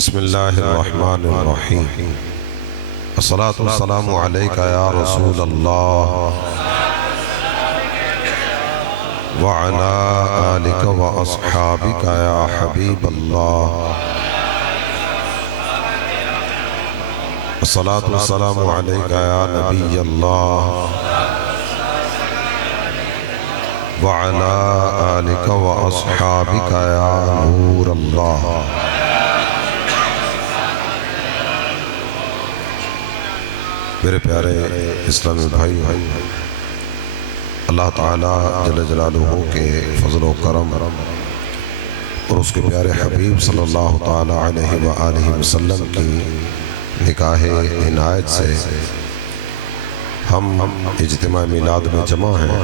بسم اللہ الرحمن الرحیم الصلاة والسلام علیکہ یا رسول اللہ وعلا آلکہ واصحابکہ یا حبیب اللہ الصلاة والسلام علیکہ یا نبی اللہ وعلا آلکہ واصحابکہ یا نور اللہ۔ میرے پیارے اسلامی بھائی، اللہ تعالیٰ جل جلالہ کے فضل و کرم اور اس کے پیارے حبیب صلی اللہ تعالیٰ علیہ وآلہ وسلم کی نکاح عنایت سے ہم اجتماع میلاد میں جمع ہیں۔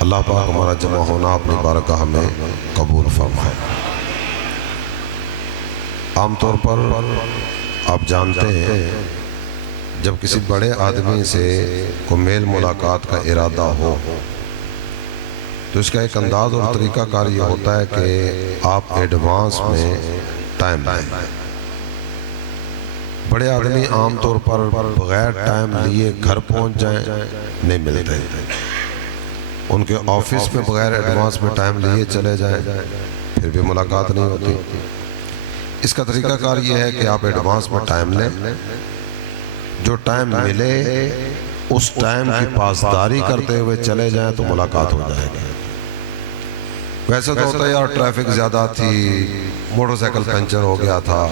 اللہ پاک ہمارا جمع ہونا اپنی بارگاہ میں قبول فرمائے۔ عام طور پر آپ جانتے ہیں جب کسی بڑے آدمی سے کوئی میل ملاقات کا ارادہ ہو تو اس کا ایک انداز اور طریقہ کار یہ ہوتا ہے کہ آپ ایڈوانس میں ٹائم لیں۔ بڑے آدمی عام طور پر بغیر ٹائم لیے گھر پہنچ جائیں نہیں ملتے، ان کے آفس میں بغیر ایڈوانس میں ٹائم لیے چلے جائیں پھر بھی ملاقات نہیں ہوتی۔ اس کا طریقہ کار یہ ہے کہ آپ ایڈوانس میں ٹائم لیں، جو ٹائم ملے اس ٹائم کی پاسداری کرتے ہوئے چلے جائیں تو ملاقات ہو جائے گی۔ ویسے تو ہوتا ہے یار ٹریفک زیادہ تھی، موٹر سائیکل پنچر ہو گیا تھا،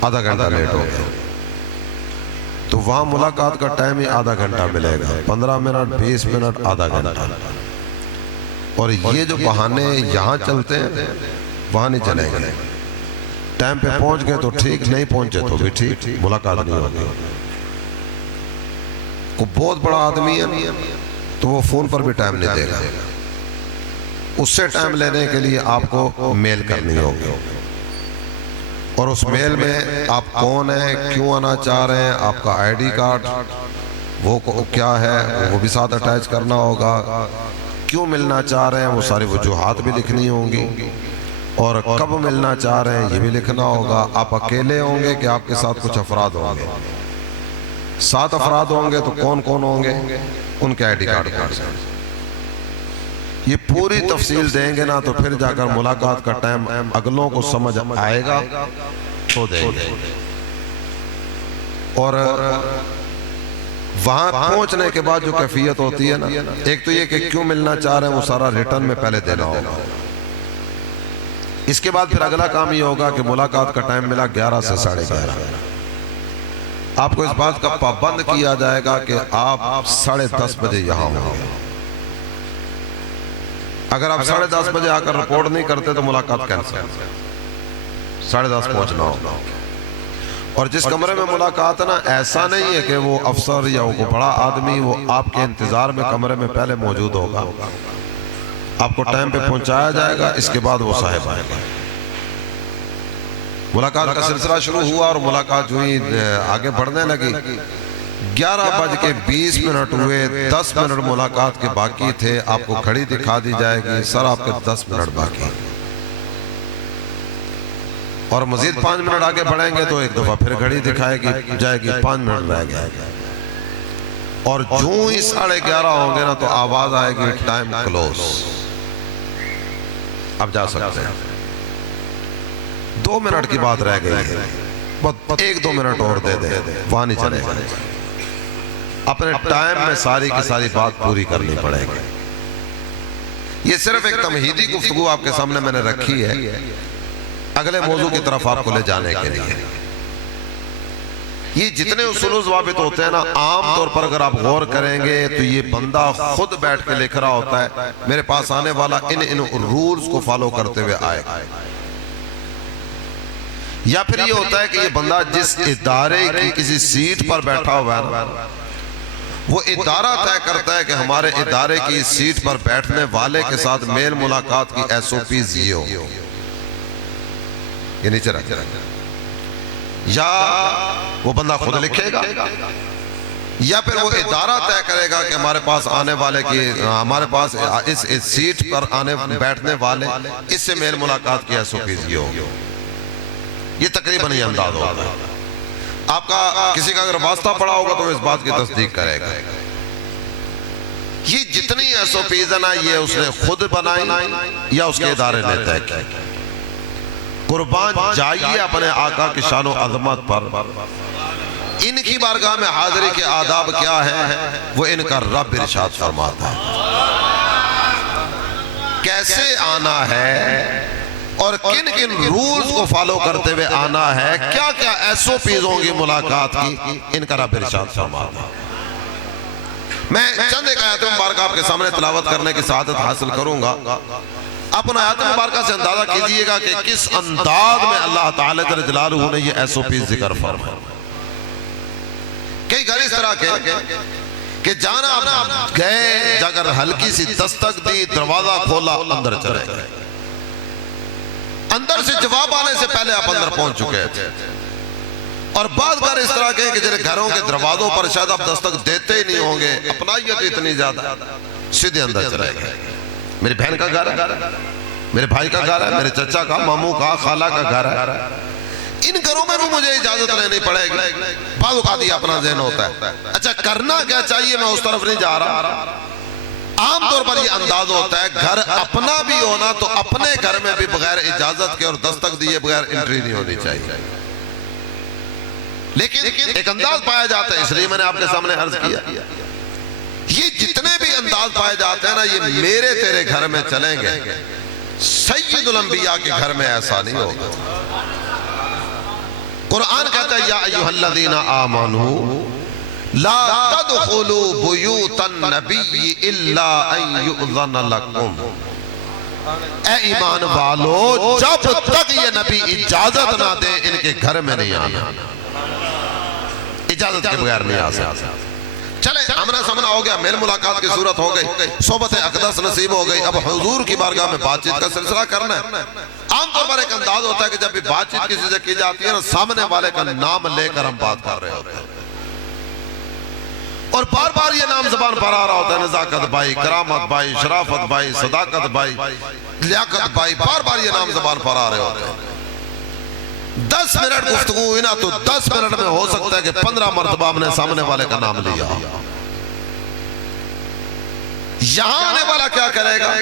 آدھا گھنٹہ لیٹ ہو گیا، تو وہاں ملاقات کا ٹائم ہی آدھا گھنٹہ ملے گا، 15 منٹ 20 منٹ آدھا گھنٹہ۔ اور یہ جو بہانے یہاں چلتے ہیں وہاں نہیں چلیں گے۔ ٹائم پہ پہنچ گئے تو ٹھیک، نہیں پہنچے تو بھی ٹھیک، ملاقات نہیں ہوگی۔ کوئی بہت بڑا آدمی ہے تو وہ فون پر بھی ٹائم نہیں دے گا، اس سے ٹائم لینے کے لیے آپ کو میل کرنی ہوگی، اور اس میل میں آپ کون ہیں، کیوں آنا چاہ رہے ہیں، آپ کا آئی ڈی کارڈ وہ کیا ہے وہ بھی ساتھ اٹیچ کرنا ہوگا، کیوں ملنا چاہ رہے ہیں وہ ساری وجوہات بھی لکھنی ہوں گی، اور کب ملنا چاہ رہے ہیں یہ بھی لکھنا ہوگا۔ آپ اکیلے ہوں گے کہ آپ کے ساتھ کچھ افراد ہوں گے؟ 7 افراد ہوں گے تو کون کون ہوں گے، ان کے آئی ڈی کارڈ یہ پوری تفصیل دیں گے نا تو پھر جا کر ملاقات کا ٹائم اگلوں کو سمجھ آئے گا تو دیں گے۔ اور وہاں پہنچنے کے بعد جو کیفیت ہوتی ہے نا، ایک تو یہ کہ کیوں ملنا چاہ رہے ہیں وہ سارا ریٹرن میں پہلے دینا ہوگا۔ اس کے بعد پھر اگلا کام یہ ہوگا کہ ملاقات کا ٹائم ملا 11 سے 11:30، آپ کو اس بات کا پابند کیا جائے گا کہ آپ 10:30 بجے یہاں ہوں گے۔ اگر آپ 10:30 بجے آ کر رپورٹ نہیں کرتے تو ملاقات کینسل، 10:30 پہنچنا ہوگا۔ اور جس کمرے میں ملاقات ہے نا، ایسا نہیں ہے کہ وہ افسر یا وہ بڑا آدمی وہ آپ کے انتظار میں کمرے میں پہلے موجود ہوگا، آپ کو ٹائم پہ پہنچایا جائے گا، اس کے بعد وہ صاحب آئے گا۔ ملاقات کا سلسلہ شروع ہوا اور ملاقات جو ہی آگے بڑھنے لگی، 11:20 ہوئے، 10 منٹ ملاقات کے باقی تھے، آپ کو گھڑی دکھا دی جائے گی، سر آپ کے 10 منٹ باقی، اور مزید 5 منٹ آگے بڑھیں گے تو ایک دفعہ پھر گھڑی دکھائے گی جائے گی 5 منٹ رہ گئے، اور جو ہی 11:30 ہوں گے نا تو آواز آئے گی ٹائم کلوز، اب جا سکتے ہیں۔ 2 منٹ کی بات رہ گئی ہے، بس 1-2 منٹ اور دے دے، وہاں نہیں چلے گا، اپنے ٹائم میں ساری کی ساری بات پوری کرنی پڑے گی۔ یہ صرف ایک تمہیدی گفتگو آپ کے سامنے میں نے رکھی ہے اگلے موضوع کی طرف آپ کو لے جانے کے لیے۔ یہ جتنے اصول و ضوابط ہوتے ہیں نا، عام طور پر اگر آپ غور کریں گے تو یہ بندہ خود بیٹھ کے لکھ رہا ہوتا ہے، میرے پاس آنے والا ان رولز کو فالو کرتے ہوئے آئے گا، یا پھر یہ ہوتا ہے کہ یہ بندہ جس ادارے کی کسی سیٹ پر بیٹھا ہوا ہے نا، وہ ادارہ طے کرتا ہے کہ ہمارے ادارے کی سیٹ پر بیٹھنے والے کے ساتھ میل ملاقات کی SOPs یہ ہو، یہ نیچے رکھ، یا وہ بندہ خود لکھے گا، یا پھر وہ ادارہ طے کرے گا کہ ہمارے پاس آنے والے کی، ہمارے پاس اس سیٹ پر بیٹھنے والے اس سے میل ملاقات کی SOPs یہ ہو۔ یہ تقریباً یہ انداز ہوتا ہے. آپ کا کسی کا اگر واسطہ پڑا ہوگا تو وہ اس بات کی تصدیق کرے گا. یہ جتنی ایس او پیز ہیں یہ اس نے خود بنائی یا اس کے ادارے نے طے کی. قربان جائیے اپنے آقا کی شان و عظمت پر. ان کی بارگاہ میں حاضری کے آداب کیا ہے وہ ان کا رب ارشاد فرماتا ہے. کیسے آنا ہے اور کن کن رولز کو فالو کرتے ہوئے آنا ہے, کیا کیا ایس او پیز ہوں گی ملاقات کی, ان کا رب ارشاد فرماتا ہے. میں چند ایک آیت مبارکہ آپ کے سامنے تلاوت کرنے کی سعادت حاصل کروں گا. اپنا آیت مبارکہ سے اندازہ کیجئے گا کہ کس انداز میں اللہ تعالی جل جلالہ نے یہ ایس او پیز ذکر فرمایا. کئی گھر اس طرح کے کہ جانا آپ گئے, اگر ہلکی سی دستک دی, دروازہ کھولا, اندر چلے گئے. اندر سے جواب آنے سے پہلے آپ اندر پہنچ چکے تھے. اور بعض گھر اس طرح کے کہ جنہیں گھروں کے دروازوں پر شاید آپ دستک دیتے ہی نہیں ہوں گے, اپنائیت اتنی زیادہ, سیدھے اندر چلے گئے. میری بہن کا گھر ہے, میرے بھائی کا گھر ہے, میرے چچا کا, ماموں کا, خالہ کا گھر ہے. ان گھروں میں بھی مجھے اجازت لینی پڑے گی. بعض اوقات یہ اپنا ذہن ہوتا ہے, اچھا کرنا کیا چاہیے, میں اس طرف نہیں جا رہا. عام طور پر یہ انداز ہوتا ہے گھر اپنا بھی ہونا تو اپنے گھر میں بھی بغیر اجازت کے اور دستک دیے بغیر انٹری نہیں ہونی چاہیے. لیکن ایک انداز پایا جاتا ہے, اس لیے میں نے آپ کے سامنے عرض کیا, یہ جتنے بھی انداز پائے جاتے ہیں نا یہ میرے تیرے گھر میں چلیں گے, سید الانبیاء کے گھر میں ایسا نہیں ہوگا. قرآن کہتا ہے یا ایھا الذین آمنوا لا تدخلوا بیوت النبی الا ان یؤذن لکم. اے ایمان والو جب تک یہ نبی اجازت نہ دے ان کے گھر میں نہیں آنا, اجازت کے بغیر نہیں آ سکتا. چلے آمنا سامنا ہو گیا, میل ملاقات کی صورت ہو گئی, صحبت اقدس نصیب ہو گئی. اب حضور کی بارگاہ میں بات چیت کا سلسلہ کرنا ہے. عام طور پر ایک انداز ہوتا ہے کہ جب بھی بات چیت کسی سے کی جاتی ہے نا, سامنے والے کا نام لے کر ہم بات کر رہے ہوتے ہیں, اور بار بار یہ نام زبان پر آ رہا ہوتا ہے, نزاکت بھائی, کرامت بھائی, شرافت بھائی, صداقت بھائی, لیاقت بھائی, بار بار یہ نام زبان پر آ رہے ہوتے ہیں. 10 منٹ گفتگو ہوئی نا تو 10 منٹ میں ہو سکتا ہے کہ 15 مرتبہ ہم نے سامنے والے کا نام لیا. یہاں آنے والا کیا کرے گا,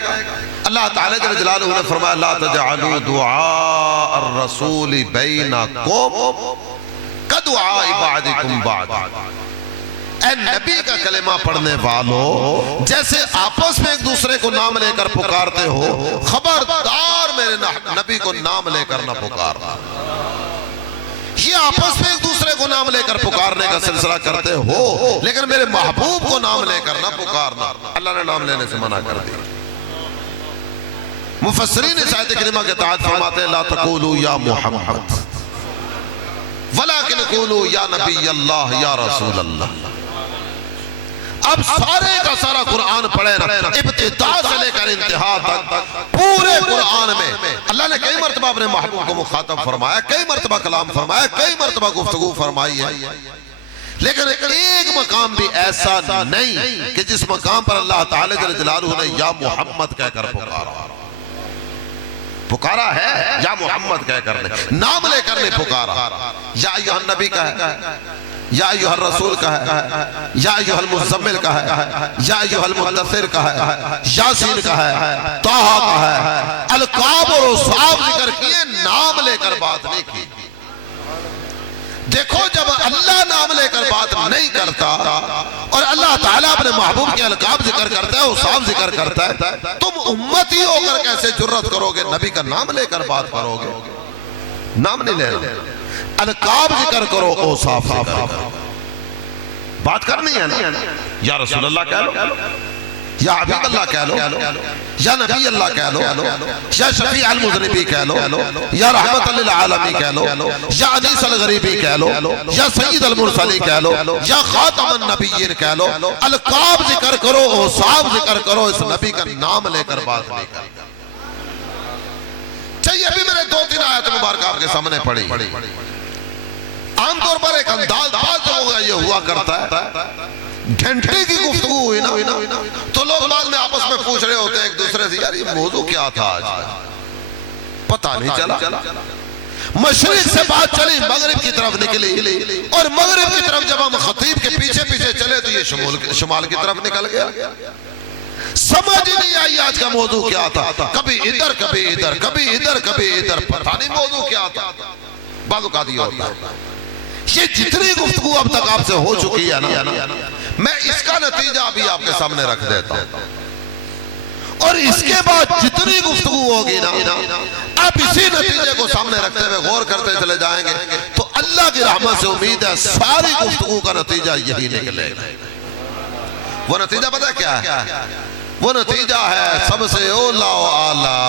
اللہ تعالیٰ جل جلالہ نے فرمایا لا تجعلوا دعاء الرسول بینکم کدعاء بعضکم بعضا. اے نبی کا کلمہ پڑھنے والو, جیسے آپس میں ایک دوسرے کو نام لے کر پکارتے ہو, خبردار میرے نبی کو نام لے کر نہ پکارنا. یہ آپس میں ایک دوسرے کو نام لے کر پکارنے کا سلسلہ کرتے ہو, لیکن میرے محبوب کو نام لے کر نہ پکارنا. اللہ نے نام لینے سے منع کر دیا. مفسرین اس آیت کریمہ کے تحت فرماتے ہیں لا تقولوا یا محمد ولیکن قولوا یا نبی اللہ یا رسول اللہ. اب سارے کا سارا قرآن پڑھے نا, ابتدا سے لے کر انتہا تک پورے قرآن میں اللہ نے کئی مرتبہ اپنے محبوب کو مخاطب فرمایا, کئی مرتبہ کلام فرمایا, کئی مرتبہ گفتگو فرمائی ہے. لیکن ایک مقام بھی ایسا نہیں کہ جس مقام پر اللہ تعالی جل جلالہ نے یا محمد کہہ کر پکارا ہے, یا محمد کہہ کر نام لے کر نہیں پکارا. یا ایھا النبی کا ہے, یا ایھا الرسول کا ہے, یا ایھا المزمل کا ہے, یا ایھا المدثر کا ہے, یاسین کا ہے, طٰہٰ کا ہے. القاب اور اوصاف ذکر کیے, نام لے کر بات نہیں کی. دیکھو جب اللہ نام لے کر بات نہیں کرتا اور اللہ تعالیٰ اپنے محبوب کے القاب ذکر کرتا ہے, اوصاف ذکر کرتا ہے, تم امتی ہو کر کیسے جرت کرو گے نبی کا نام لے کر بات کرو گے. نام نہیں لینا, القاب ذکر کرو, اوصاف ذکر کرو. بات کرنی ہے نا, یا رسول اللہ کہہ لو, یا حبیب اللہ کہہ لو, یا نبی اللہ کہہ لو, یا شفیع المذنبی کہہ لو, یا رحمت للعالمین کہہ لو, یا انیس الغریبی کہہ لو, یا سید المرسلی کہہ لو, یا خاتم النبیین کہہ لو. القاب ذکر کرو, اوصاف ذکر کرو, اس نبی کا نام لے کر بات نہیں کرو. چاہیے ابھی میں نے 2-3 آیت مبارکہ آپ کے سامنے پڑھی. عام طور پر ایک انداز بعض لوگوں کا یہ ہوا کرتا ہے, گھنٹے کی گفتگو ہوئی نا تو لوگ بعد میں آپس میں پوچھ رہے ہوتے ہیں ایک دوسرے سے, یار یہ موضوع کیا تھا آج, پتہ نہیں چلا. مشرق سے بات چلی مغرب کی طرف نکلی، اور مغرب کی طرف جب ہم خطیب کے پیچھے پیچھے چلے تو یہ شمال کی طرف نکل گیا۔ سمجھ نہیں آئی آج کا موضوع کیا تھا، کبھی ادھر کبھی ادھر، کبھی ادھر کبھی ادھر، پتہ نہیں موضوع کیا تھا۔ بعض اوقات یہ ہوتا ہے۔ یہ جتنی گفتگو اب تک آپ سے ہو چکی ہے نا، میں اس کا نتیجہ ابھی آپ کے سامنے رکھ دیتا ہوں، اور اس کے بعد جتنی گفتگو ہوگی نا، آپ اسی نتیجے کو سامنے رکھتے ہوئے غور کرتے چلے جائیں گے تو اللہ کی رحمت سے امید ہے ساری گفتگو کا نتیجہ یہی نکلے گا۔ وہ نتیجہ پتہ کیا ہے؟ وہ نتیجہ ہے سب سے اولا و اعلیٰ،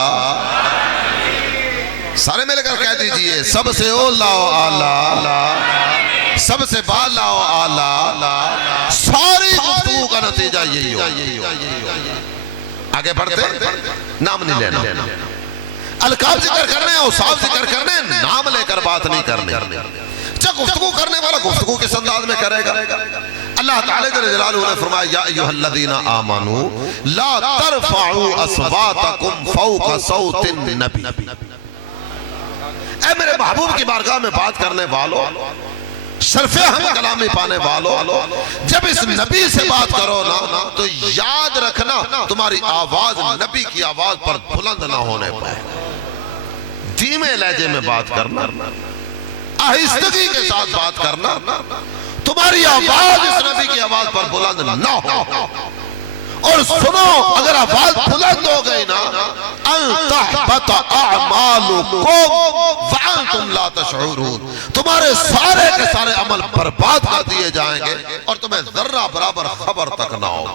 سارے مل کر کہہ دیجئے، سب سے اولا و اعلیٰ، سب سے بالا و اعلیٰ، ساری گفتگو کا نتیجہ یہی ہو۔ آگے بڑھتے نام نہیں لینا، القاب ذکر کرنے، اوصاف ذکر کرنے، نام لے کر بات نہیں کرنے۔ جب گفتگو کرنے والا گفتگو کس انداز میں کرے گا؟ اللہ تعالیٰ جل جلالہ نے فرمایا یا ایھا الذین آمنوا لا ترفعوا اصواتکم فوق صوت النبی، اے میرے محبوب کی بارگاہ میں بات کرنے والوں، شرف ہم کلامی پانے والوں، جب اس نبی سے بات کرو نا تو یاد رکھنا تمہاری آواز نبی کی آواز پر بلند نہ ہونے پائے، دھیمے لہجے میں بات کرنا، آہستگی کے ساتھ بات کرنا، تمہاری آواز اس نبی کی آواز پر بلند نہ ہو۔ اور سنو، اگر آواز بلند ہو گئی نا، ان تحبط اعمالکم وانتم لا تشعرون، تمہارے سارے کے سارے عمل برباد کر دیے جائیں گے اور تمہیں ذرہ برابر خبر تک نہ ہو۔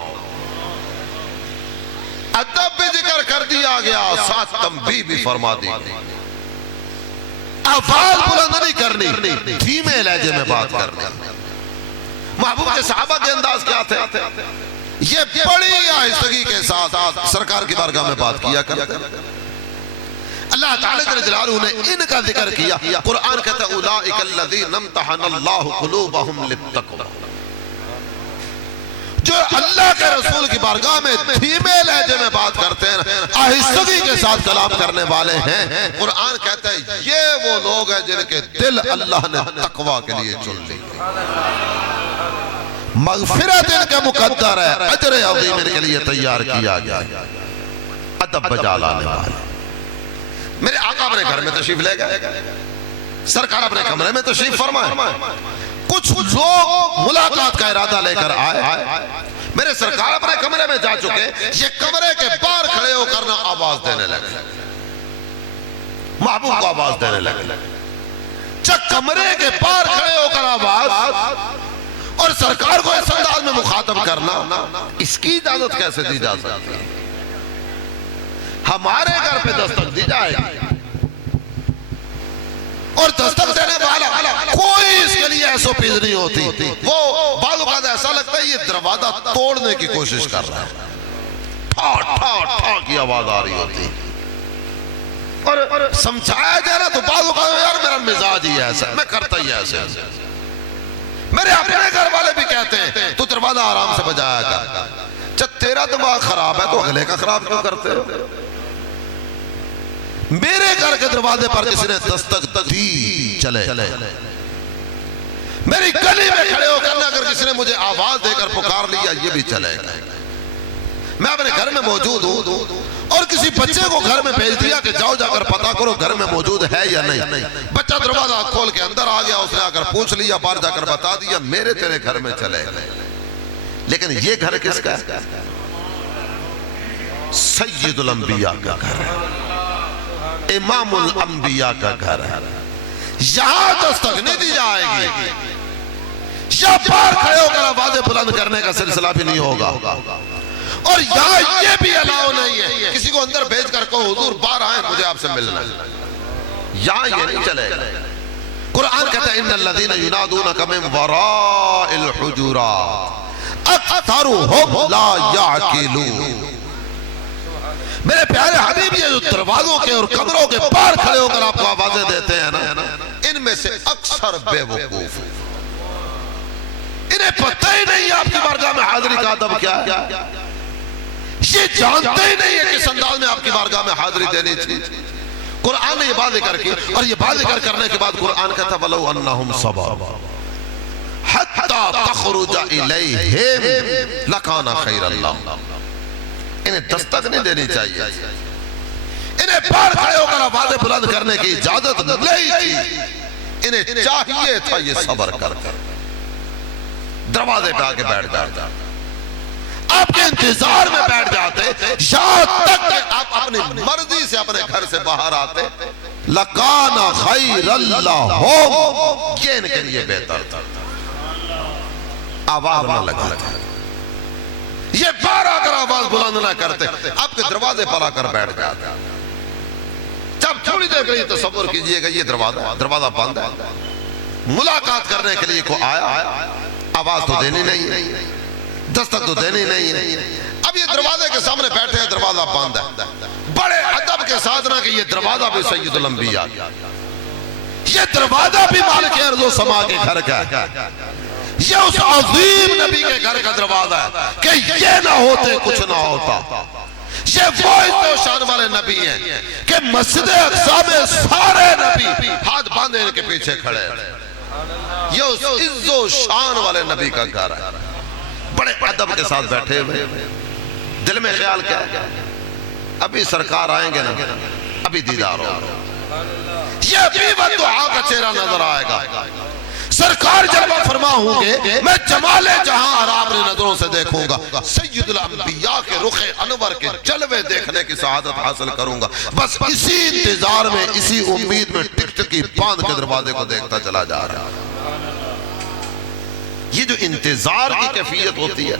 ادب بھی ذکر کر دیا گیا، ساتھ تنبیہ بھی فرما دی گئی۔ آواز بلند نہیں کرنی، دھیمے لہجے میں بات کرنی۔ محبوب کے صحابہ کے انداز کیا تھے؟ یہ بڑی آہستگی کے ساتھ سرکار کی بارگاہ میں بات کیا کرتے۔ اللہ تعالیٰ جل جلالہ نے ان کا ذکر کیا، قرآن کہتا ہے اولئک الذین امتحن اللہ قلوبہم للتقوی، جو اللہ کے رسول کی بارگاہ میں دھیمے لہجے میں بات کرتے ہیں، آہستگی کے ساتھ کلام کرنے والے ہیں، قرآن کہتا ہے یہ وہ لوگ ہیں جن کے دل اللہ نے تقوی کے لیے چن لی، مغفرت ان کا مقدر ہے، اجر عظیم ان کے لیے تیار کیا گیا۔ ادب بجا لانے والے، میرے آقا اپنے گھر میں تشریف لے گئے، سرکار اپنے کمرے میں تشریف فرمائے، کچھ لوگ ملاقات کا ارادہ لے کر آئے، میرے سرکار اپنے کمرے میں جا چکے، یہ کمرے کے باہر کھڑے ہو کر آواز دینے لگے، محبوب کو آواز دینے لگے، جب کمرے کے باہر کھڑے ہو کر آواز اور سرکار کو اس انداز میں مخاطب کرنا، اس کی اجازت کیسے دی جا سکتی ہے؟ ہمارے گھر پہ دستک دی جائے گی اور دستک دینے والا کوئی اس کے لیے ایسو پیز نہیں ہوتی، وہ بعض اوقات ایسا لگتا ہے یہ دروازہ توڑنے کی کوشش کر رہا ہے، ٹھا ٹھا ٹھا کی آواز آ رہی ہوتی، اور سمجھایا جائے نا تو بعض اوقات یار میرا مزاج ہی ایسا ہے، میں کرتا ہی ایسے، میرے اپنے گھر والے بھی کہتے ہیں تو دروازہ آرام سے بجایا کر، جب تیرا دماغ خراب ہے تو اگلے کا خراب کیوں کرتے ہو؟ میرے گھر کے دروازے پر کسی نے دستک دی چلے، میری گلی میں کھڑے ہو کر اگر کسی نے مجھے آواز دے کر پکار لیا یہ بھی چلے گا، میں اپنے گھر میں موجود ہوں اور کسی بچے کو گھر میں بھیج دیا کہ جاؤ جا کر پتا کرو گھر میں موجود ہے یا نہیں، بچہ دروازہ کھول کے اندر آ گیا، اس نے آ کر پوچھ لیا، باہر جا کر بتا دیا، میرے تیرے گھر میں چلے گئے، لیکن یہ گھر کس کا ہے؟ سید الانبیاء کا گھر ہے، امام الانبیاء کا گھر ہے، یہاں دستک نہیں دی جائے گی، یا باہر کھڑے ہو کر آوازیں بلند کرنے کا سلسلہ بھی نہیں ہوگا، اور یہاں یہ بھی الاؤ نہیں ہے کسی کو اندر بھیج کر کہو حضور باہر آئیں مجھے آپ سے ملنا ہے، یہاں یہ نہیں چلے گا۔ قرآن کہتا ہے ان الذین ینادونک من وراء الحجرات اکثرهم لا یعقلون، میرے پیارے حبیب یہ جو دروازوں کے اور کمروں کے باہر کھڑے ہو کر آپ کو آوازیں دیتے ہیں نا، ان میں سے اکثر بے وقوف، انہیں پتہ ہی نہیں آپ کی بارگاہ میں حاضری کا ادب کیا ہے، یہ جانتے ہی نہیں ہے کس انداز میں آپ کی بارگاہ میں حاضری دینی تھی۔ قرآن نے یہ بات ذکر کی، اور یہ بات ذکر کرنے کے بعد قرآن کہتا وَلَوْ أَنَّهُمْ صَبَرُوا حَتَّى تَخْرُجَ إِلَيْهِمْ لَكَانَ خَيْرًا لَهُمْ. انہیں دستک نہیں دینی چاہیے، انہیں باہر کھڑے ہو کر آوازیں بلند کرنے کی اجازت نہیں تھی، انہیں چاہیے تھا یہ صبر کر دروازے پہ آ کے بیٹھ جاتے، آپ کے انتظار میں بیٹھ جاتے، یہاں تک کہ آپ اپنی مرضی سے اپنے گھر سے باہر آتے. لَكَانَ خَيْرًا لَهُمْ، یہ ان کے لیے بہتر تھا. آواز نہ لگا، یہ باہر آ کر آواز بلند نہ کرتے، آپ کے دروازے پر آ کر بیٹھ جاتے. جب تھوڑی دیر کے لیے تصور کیجئے گا یہ دروازہ بند ہے، ملاقات کرنے کے لیے کوئی آیا، آواز تو دینی نہیں، دستک تو دینی نہیں. اب یہ دروازے کے سامنے بیٹھے ہیں، دروازہ بند ہے، بڑے ادب کے ساتھ نہ کہ یہ دروازہ بھی سید الانبیاء، یہ دروازہ بھی مالک ارض و سما کے گھر کا ہے، یہ اس عظیم نبی کے گھر کا دروازہ ہے کہ یہ نہ ہوتے کچھ نہ ہوتا. یہ وہ عزت و شان والے نبی ہیں کہ مسجد اقصی میں سارے نبی ہاتھ باندھے ان کے پیچھے کھڑے ہیں. یہ اس عزت و شان والے نبی کا گھر ہے، بڑے ادب کے ساتھ بیٹھے ہوئے. دل میں خیال کیا ہے ابھی سرکار آئیں گے نا، ابھی دیدار ہوگا، یہ ابھی وہ دعا کا چہرہ نظر آئے گا. سرکار جلوہ فرما ہوں گے، میں جمال جہاں اور اپنی نظروں سے دیکھوں گا، سید الانبیاء کے رخ انور کے جلوے دیکھنے کی سعادت حاصل کروں گا. بس اسی انتظار میں، اسی امید میں ٹک ٹکی باندھ کے دروازے کو دیکھتا چلا جا رہا. یہ جو انتظار کی کیفیت ہوتی ہے،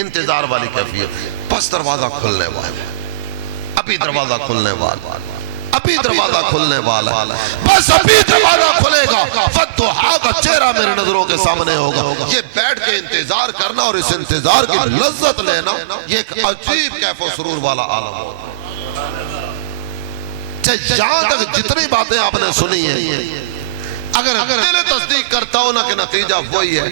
انتظار والی کیفیت، بس دروازہ کھلنے والا، ابھی دروازہ کھلنے والا، ابھی دروازہ کھلنے والا، بس ابھی دروازہ کھلے گا، فتحہ کا چہرہ میرے نظروں کے سامنے ہوگا. یہ بیٹھ کے انتظار کرنا اور اس انتظار کی لذت لینا، یہ ایک عجیب کیف و سرور والا عالم ہوتا ہے. یہاں تک جتنی باتیں آپ نے سنی ہیں، اگر دل تصدیق کرتا ہوں نا کہ نتیجہ وہی ہے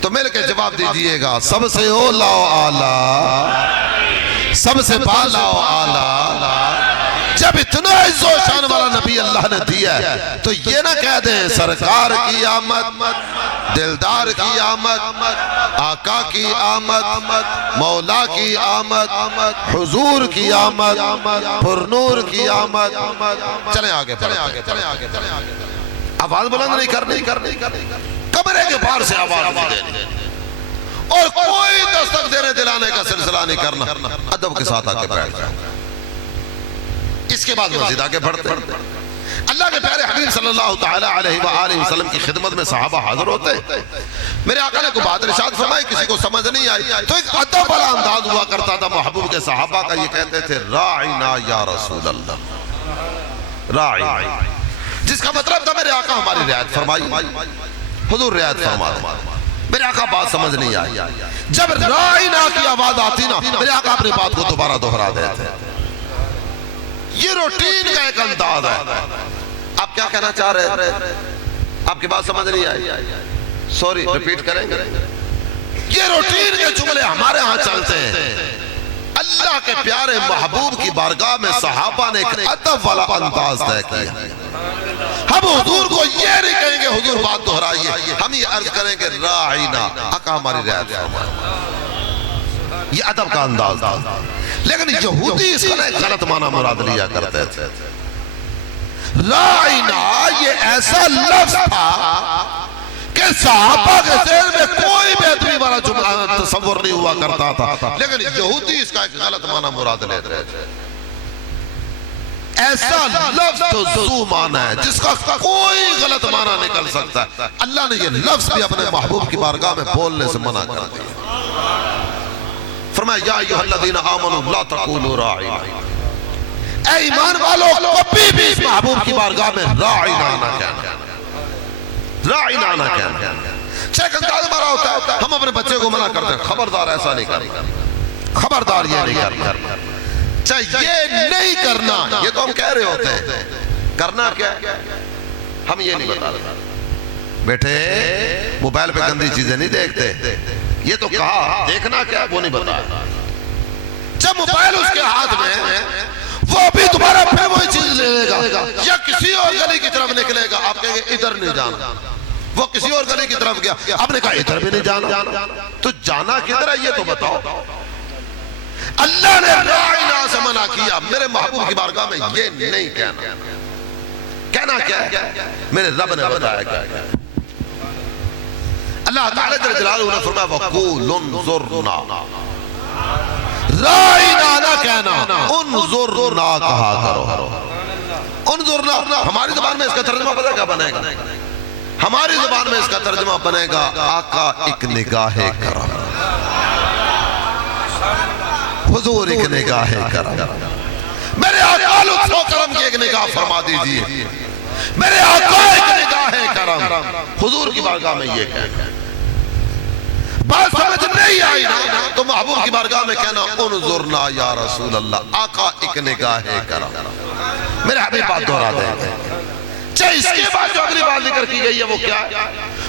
تو مل کے جواب دیجئے گا سب سے اولا و اعلیٰ، سب سے بالا و اعلیٰ. جب اتنا عز و شان والا نبی اللہ نے دیا ہے تو یہ نہ کہہ دیں سرکار کی آمد، دلدار کی آمد، آقا کی آمد، مولا کی آمد، حضور کی آمد، پرنور کی آمد. چلیں آگے، آواز بلند نہیں کرنی، کمرے کے باہر سے آواز نہیں دینی، اور کوئی دستک دینے دلانے کا سلسلہ نہیں کرنا، ادب کے ساتھ آکے بیٹھ جائیں. اس کے بعد مزید آگے بڑھتے ہیں. اللہ کے پیارے حبیب صلی اللہ تعالیٰ علیہ وآلہ وسلم کی خدمت میں صحابہ حاضر ہوتے. میرے آقا نے کو بات ارشاد فرمائی، کسی کو سمجھ نہیں آئی تو ایک ادب والا انداز ہوا کرتا تھا محبوب کے صحابہ کا. یہ کہتے تھے راعنا یا رسول اللہ، راعنا، جس کا مطلب تھا میرے آقا ہماری رعایت فرمائی، حضور رعایت فرمائی. میرے آقا بات سمجھ نہیں آئی، جب راعنا کی آواز آتی نا میرے آقا اپنی بات کو دوبارہ دہرا دیتے. یہ روٹین کا ایک انداز ہے. آپ کیا کہنا چاہ رہے ہیں؟ آپ کی بات سمجھ نہیں آئی، سوری ریپیٹ کریں گے. یہ روٹین کے جملے ہمارے ہاں چلتے ہیں. اللہ کے پیارے محبوب کی بارگاہ میں صحابہ نے ایک ادب والا انداز طے کیا. ہم حضور کو یہ نہیں کہیں گے حضور بات دہرائیے، ہم یہ عرض کریں گے راعنا، آقا ہماری رعایت فرمائے. یہ ادب کا انداز تھا. لیکن یہودی اس کا ایک غلط معنی مراد لیا کرتے تھے. راعنا یہ ایسا لفظ تھا کہ صحابہ کے ذہن میں کوئی بھی ادبی والا جملہ تصور نہیں ہوا کرتا تھا، لیکن یہودی اس کا ایک غلط معنی مراد لیتے تھے. ایسا لفظ تو ذو معنی ہے جس کا کوئی غلط معنی نکل سکتا ہے. اللہ نے یہ لفظ بھی اپنے محبوب کی بارگاہ میں بولنے سے منع کر دیا. فرمایا یا ایھا الذین آمنوا لا تقولوا راعنا، اے ایمان والو کبھی بھی اس محبوب کی بارگاہ میں راعنا نہ کہنا، راعنا نہ کہنا. چیک انداز ہمارا ہوتا ہے، ہم اپنے بچے کو منع کرتے ہیں خبردار ایسا نہیں کرنا، خبردار یہ نہیں کرنا، چاہے یہ نہیں کرنا. یہ تو ہم کہہ رہے ہوتے ہیں، کرنا کیا ہم یہ نہیں بتا رہے. بیٹھے موبائل پہ گندی چیزیں نہیں دیکھتے، یہ تو کہا دیکھنا کیا وہ نہیں بتایا. جب موبائل اس کے ہاتھ میں، تو ابھی دوبارہ پھر وہی چیز لے لے گا یا کسی اور گلی کی طرف نکلے گا. آپ کہیں گے ادھر نہیں جانا. وہ کسی اور گلی کی طرف گیا, آپ نے کہا ادھر بھی نہیں جانا. تو جانا کدھر ہے یہ تو بتاؤ. اللہ نے راعینا سے منع کیا. میرے محبوب کی بارگاہ میں یہ نہیں کہنا. کہنا کیا ہے؟ میرے رب نے بتایا کیا ہے. اللہ تعالیٰ جل جلالہ نے فرمایا وَقُولُ انظُرْنَا. راعینا نہ کہنا, انظرنا کہا کرو. انظرنا ہماری زبان میں اس کا ترجمہ پتہ کیا بنے گا؟ ہماری زبان میں اس کا ترجمہ بنے گا آقا ایک نگاہ کرم, حضور ایک نگاہ کرم. میرے آقا لطف و کرم کی ایک نگاہ فرما دیجئے. میرے آقا ایک نگاہ کرم. حضور کی بارگاہ میں یہ کہنا. بات سمجھ نہیں آئی نا تو محبوب کی بارگاہ میں کہنا انظرنا یا رسول اللہ, آقا ایک نگاہ کرم. میرے حبیب بات دہرا دیں گے. چاہے اس کے بعد جو اگلی بات ذکر کی گئی ہے وہ کیا ہے؟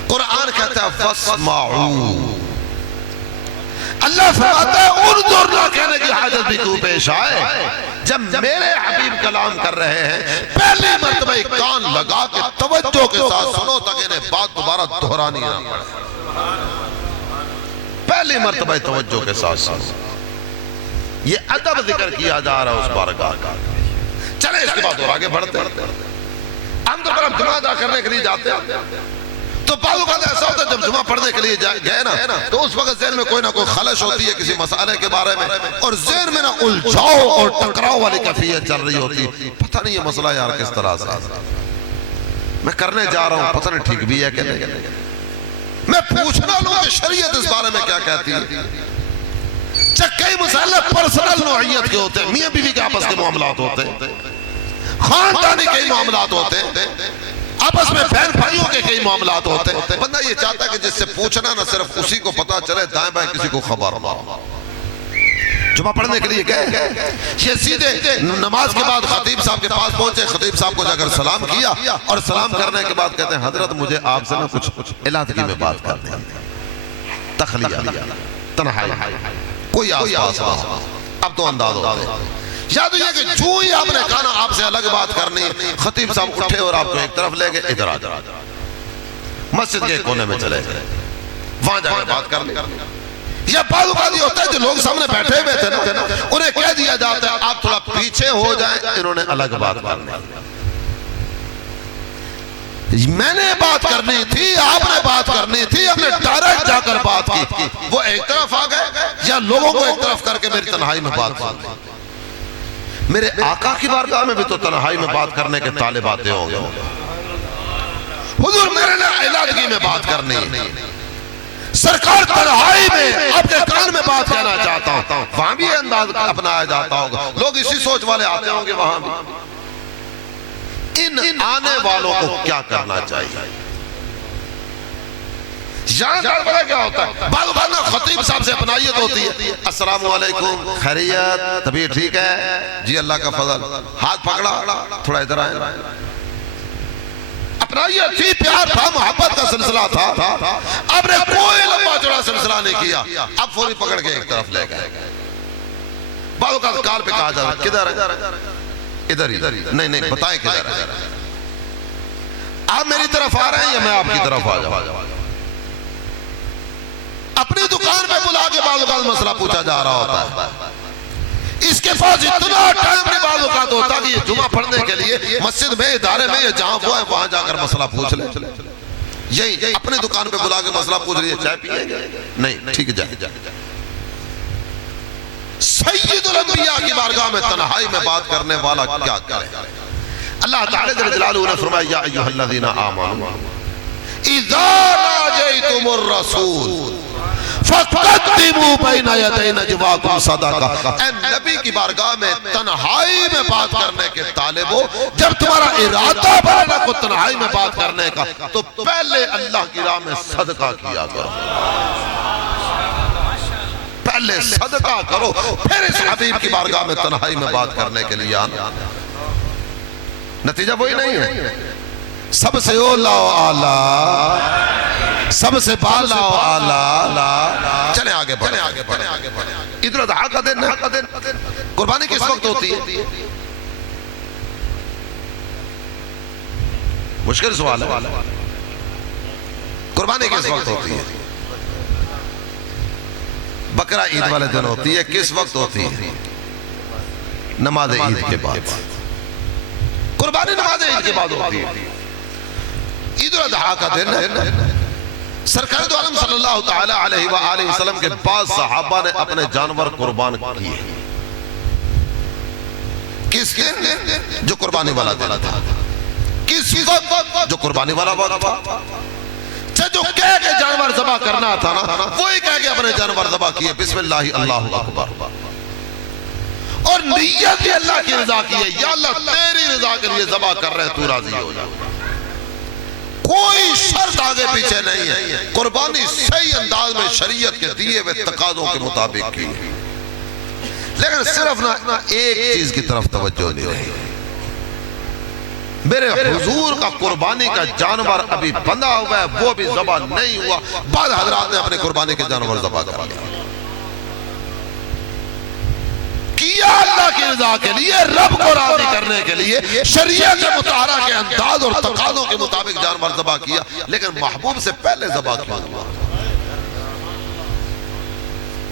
قرآن کہتا ہے فَاسْمَعُوا. اللہ فرماتا ہے انظرنا کہنے کی حاجت بھی کیوں پیش آئے؟ جب میرے حبیب کلام کر رہے ہیں پہلی مرتبہ ایک کان لگا کے توجہ کے ساتھ سنو تاکہ انہیں بات دوبارہ دہرانی نہ پڑے. پہلی مرتبہ توجہ کے ساتھ سنو. یہ ادب ذکر کیا جا رہا ہے اس بارگاہ کا. چلیں اس کے بعد اور آگے بڑھتے ہیں. ہم تو برم جمعہ ادا کرنے کے لیے جاتے ہیں تو بعض اوقات ایسا ہوتا ہے جب جمعہ پڑھنے کے لیے گئے نا تو اس وقت ذہن میں کوئی نہ کوئی خلش ہوتی ہے کسی مسئلے کے بارے میں, اور ذہن میں نہ الجھاؤ اور ٹکراؤ والی کیفیت چل رہی ہوتی. پتہ نہیں یہ مسئلہ یار کس طرح سے میں کرنے جا رہا ہوں, پتہ نہیں ٹھیک بھی ہے کہ نہیں. میں پوچھنا لوں کہ شریعت اس بارے میں کیا کہتی ہے. کئی مسائل پرسنل نوعیت کے ہوتے ہیں, میاں بیوی کے آپس کے معاملات ہوتے ہیں, خاندانی کئی معاملات ہوتے ہیں, آپس میں بہن بھائیوں کے کئی معاملات ہوتے ہیں. بندہ یہ چاہتا ہے کہ جس سے پوچھنا نہ صرف اسی کو پتا چلے, دائیں بائیں کسی کو خبر نہ ہو. جمعہ پڑھنے کے لیے گئے, یہ سیدھے نماز کے بعد خطیب صاحب کے پاس پہنچے. خطیب صاحب کو جا کر سلام کیا اور سلام کرنے کے بعد کہتے ہیں حضرت مجھے آپ سے نہ کچھ علیحدگی میں بات کرنی ہے. تخلیہ, تنہائی, کوئی آس پاس نہ. اب تو انداز ہوتا ہے یا تو یہ کہ جو ہی آپ نے کہا نا آپ سے الگ بات کرنی, خطیب صاحب اٹھے اور آپ کو ایک طرف لے گئے, ادھر آ جا, مسجد کے کونے میں چلے گئے, وہاں جا کے بات کر لی. یا بعض اوقات یہ ہوتا ہے جو لوگ سامنے بیٹھے ہوئے تھے نا انہیں کہہ دیا جاتا ہے آپ تھوڑا پیچھے ہو جائیں, انہوں نے الگ بات کرنی. میں نے بات کرنی تھی, آپ نے بات کرنی تھی, ہم نے ڈائریکٹ جا کر بات کی. وہ ایک طرف آ گئے یا لوگوں کو ایک طرف کر کے میری تنہائی میں بات کی. میرے آقا کی بارگاہ میں بھی تو تنہائی میں بات کرنے کے طالب آتے ہوں گے. حضور میرے لیے علیحدگی میں بات کرنی, سرکار تنہائی میں آپ کے کان میں بات کہنا چاہتا ہوں. وہاں بھی انداز اپنایا جاتا ہوگا, لوگ اسی سوچ والے آتے ہوں گے وہاں بھی. ان آنے والوں کو کیا کرنا چاہیے؟ یہاں جان بڑا کیا ہوتا ہے, بعض اوقات خطیب صاحب سے اپنائیت ہوتی ہے. السلام علیکم, خیریت, طبیعت ٹھیک ہے جی, اللہ کا فضل, ہاتھ پکڑا, تھوڑا ادھر آئے. اپنائیت تھی, پیار تھا, محبت کا سلسلہ تھا. اب نے کوئی لمبا چوڑا سلسلہ نہیں کیا, اب فوری پکڑ کے ایک طرف لے گئے. بعض اوقات کال پہ کہا جاتا کدھر ہے, ادھر ہی, نہیں بتائیں کدھر ہے. آپ میری طرف آ رہے ہیں یا میں آپ کی طرف آ جاؤں؟ اپنی دکان میں بلا کے بعض اوقات مسئلہ پوچھا جا رہا ہوتا ہے. اس کے پاس اتنا ٹائم نہیں بعض اوقات ہوتا کہ یہ جمعہ پڑھنے کے لیے مسجد میں, ادارے میں, یا جہاں وہ ہے وہاں جا کر مسئلہ پوچھ لے. یہی اپنی دکان پہ بلا کے مسئلہ پوچھ رہی ہے, چائے پیئے گا؟ نہیں, ٹھیک ہے جائے. سید الانبیاء کی بارگاہ میں تنہائی میں بات کرنے والا کیا کرے؟ اللہ تعالیٰ جل جلالہ نے فرمایا یا ایھا الذین آمنوا اذا ناجیتم الرسول فَقَدِّمُوا بَيْنَ يَدَيْ نَجْوَاكُمْ صَدَقَةً. اے نبی کی بارگاہ میں تنہائی میں بات کرنے کے طالب ہو, جب تمہارا ارادہ بنے نا کو تنہائی میں بات کرنے کا تو پہلے اللہ کی راہ میں صدقہ کیا کرو. پہلے صدقہ کرو, پھر اس حبیب کی بارگاہ میں تنہائی میں بات کرنے کے لیے آنا. نتیجہ وہی نہیں ہے, سب سے اولا و اعلیٰ, سب سے بالا و اعلیٰ. چلیں آگے بڑھیں, ادھر دعا کا دن, قربانی کس وقت ہوتی ہے؟ مشکل سوال ہے. قربانی کس وقت ہوتی ہے؟ بقرہ عید والے دن ہوتی ہے. کس وقت ہوتی ہے؟ نماز عید کے بعد. قربانی نماز عید کے بعد ہوتی ہے. عید الاضحیٰ کا دن ہے. سرکار دو عالم صلی اللہ تعالی علیہ وآلہ وسلم کے بعض صحابہ نے اپنے جانور قربان کیے. کس دن؟ جو قربانی والا دن تھا. کس وقت؟ جو قربانی والا وقت تھا. جو کہہ کے جانور ذبح کرنا تھا نا وہی کہہ کے اپنے جانور ذبح کیے. بسم اللہ اللہ اکبر. اور نیت بھی اللہ کی رضا کی ہے. یا اللہ تیری رضا کے لیے ذبح کر رہے تو راضی ہو جا. کوئی شرط آگے پیچھے نہیں ہے. قربانی صحیح انداز میں شریعت کے دیے ہوئے تقاضوں کے مطابق کی. لیکن صرف نا ایک چیز کی طرف توجہ نہیں رہی. میرے حضور کا قربانی کا جانور ابھی بندھا ہوا ہے, وہ بھی ذبح نہیں ہوا. بعض حضرات نے اپنے قربانی کے جانور ذبح کر لیا. کیا اللہ کی رضا کے لیے, رب کو راضی کرنے کے لیے, شریعت مطہرہ کے انداز اور تقاضوں کے مطابق جانور ذبح کیا. لیکن محبوب سے پہلے ذبح کیا ہوا.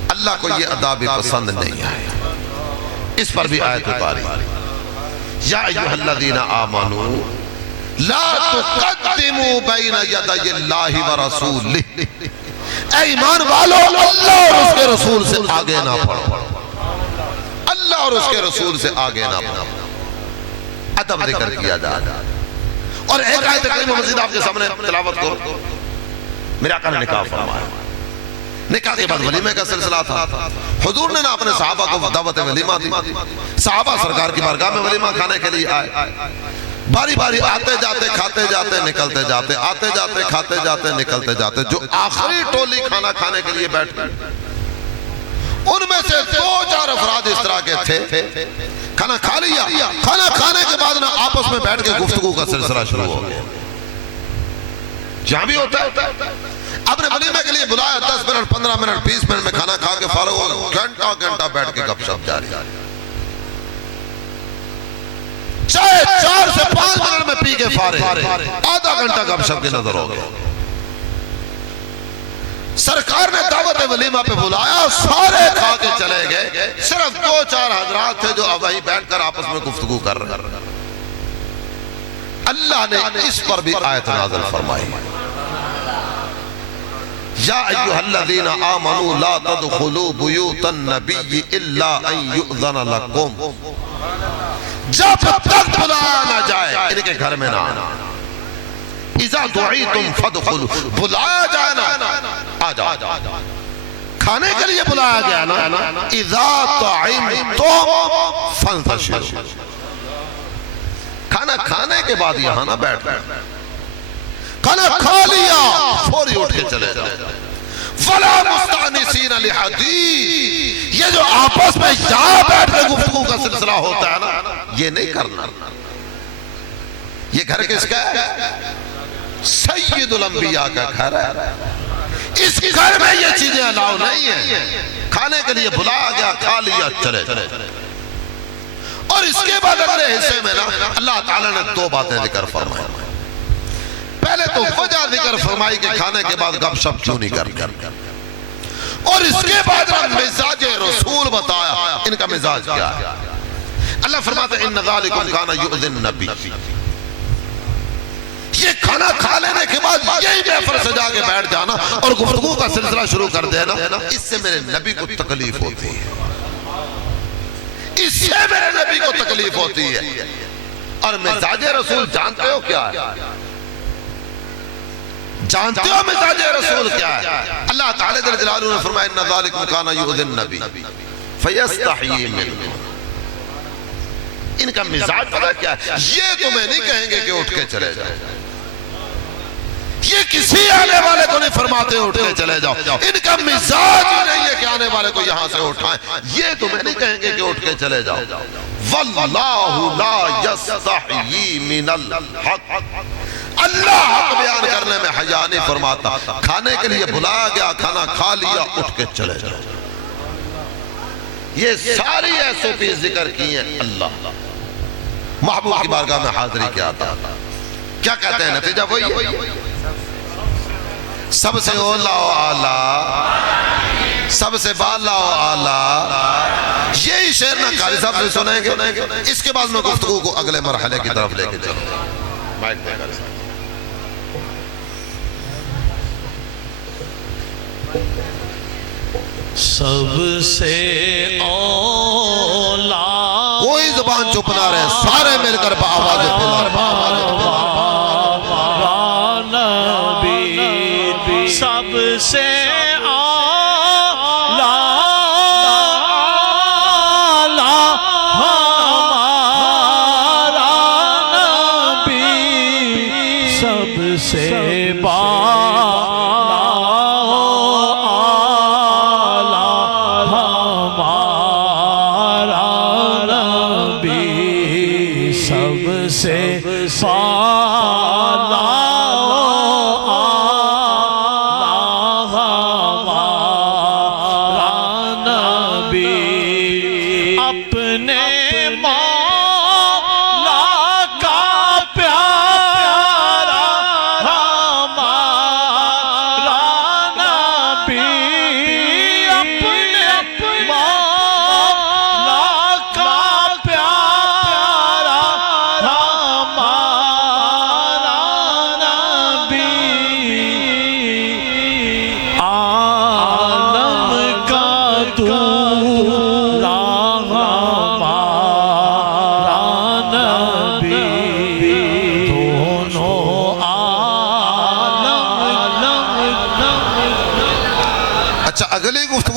اللہ کو یہ ادا بھی پسند نہیں آئے. اس پر بھی آیت اتاری. یا ایھا الذین آمنوا لا تقدموا بین یدی اللہ ورسولہ. اے ایمان والو, اللہ اور اس کے رسول سے آگے نہ بڑھو. اللہ اور اس کے رسول سے آگے نہ بڑھو. ادب ذکر کیا جا رہا. اور ایک آیت کریمہ مزید آپ کے سامنے تلاوت کرو. میرے آقا نے نکاح فرمایا. نکاح کے بعد ولیمہ کا سلسلہ تھا. حضور نے اپنے صحابہ کو دعوت ولیمہ دی. صحابہ سرکار کی بارگاہ میں ولیمہ کھانے کے لیے آئے. باری باری آتے جاتے کھاتے جاتے نکلتے جاتے, آتے جاتے کھاتے جاتے نکلتے جاتے. جو آخری ٹولی کھانا کھانے کے لیے بیٹھ گئی, ان میں سے 2-4 افراد اس طرح کے تھے. کھانا کھا لیا, کھانا کھانے کے بعد نا آپس میں بیٹھ کے گفتگو کا سلسلہ شروع ہو گیا. جہاں بھی ہوتا ہے اپنے ولیمے کے لیے بلایا. 10 منٹ 15 منٹ 20 منٹ میں کھانا کھا کے فارغ ہو, گھنٹہ بیٹھ کے گپ شپ جاری. چاہے 4 سے 5 منٹ میں پی کے فارغ, آدھا گھنٹہ گپ شپ کی نظر ہو گیا. سرکار نے دعوت ولیمہ پہ بلایا, سارے کھا کے چلے گئے. صرف 2-4 حضرات تھے جو وہیں بیٹھ کر آپس میں گفتگو کر رہے. اللہ نے اس پر بھی آیت نازل فرمائی. یا ایھا الذین آمنوا لا تدخلوا بیوت النبی الا ان یؤذن لکم. جب تک بلایا نہ جائے ان کے گھر میں نہ آنا. اذا دعیتم فادخلوا, بلایا جائے نا آ جاؤ. کھانے کے لیے بلایا گیا نا, اذا طعمتم فانتشروا. کھانا کھانے کے بعد یہاں نہ بیٹھ. کھانا کھا لیا فوری اٹھ کے چلے جاؤ. ولا مستانسین لحدیث. یہ جو آپس میں یہاں بیٹھ کے گفتگو کا سلسلہ ہوتا ہے نا, یہ نہیں کرنا. یہ گھر کس کا ہے؟ سید الانبیاء کا گھر ہے. اس گھر میں یہ چیزیں الاؤ نہیں ہیں. کھانے کے لیے بلایا گیا, کھا لیا, چلے. اور اس کے بعد اگلے حصے میں نا اللہ تعالیٰ نے 2 باتیں ذکر فرمائی. پہلے تو وجہ ذکر فرمائی کہ کھانے کے بعد گپ شپ کیوں نہیں کر. اور اس کے بعد مزاج رسول بتایا, ان کا مزاج کیا ہے. اللہ فرماتا ہے ان ذالکم کان یؤذی النبی. یہ کھانا کھا لینے کے بعد یہی محفل سجا کے بیٹھ جانا اور گفتگو کا سلسلہ شروع کر دینا, اس سے میرے نبی کو تکلیف ہوتی ہے. اس سے میرے نبی کو تکلیف ہوتی ہے. اور مزاج رسول جانتے ہو کیا ہے؟ جانتے ہو مزاج رسول کیا ہے؟ اللہ تعالیٰ جل جلالہ نے فرمایا ان ذالکم کان یؤذی النبی فیستحیی منکم. ان کا مزاج پتہ کیا ہے؟ یہ تمہیں نہیں کہیں گے کہ اٹھ کے چلے جائیں. یہ کسی آنے والے کو نہیں فرماتے اٹھ کے چلے جاؤ. ان کا مزاج ہی نہیں ہے کہ آنے والے کو یہاں سے اٹھائیں. یہ تمہیں نہیں کہیں گے کہ اٹھ کے چلے جاؤ. واللہ لا یستحیی من الحق. اللہ حق بیان کرنے میں حیا نہیں فرماتا. کھانے کے لیے بلایا گیا, کھانا کھا لیا, اٹھ کے چلے جاؤ. یہ ساری SOP ذکر کی ہیں. اللہ محبوب کی بارگاہ میں حاضری کیا تھا. کیا کہتے ہیں نتیجہ وہی ہے، سب سے اولا و اعلیٰ، سب سے بالا و اعلیٰ. یہی شعر نہ قاری صاحب سے سنیں گے. اس کے بعد میں گفتگو کو اگلے مرحلے کی طرف لے کے چلوں. مائک دے قاری صاحب. سب سے اولا، کوئی زبان چپ نہ رہے، سارے مل کر بآواز بلند نبی سب سے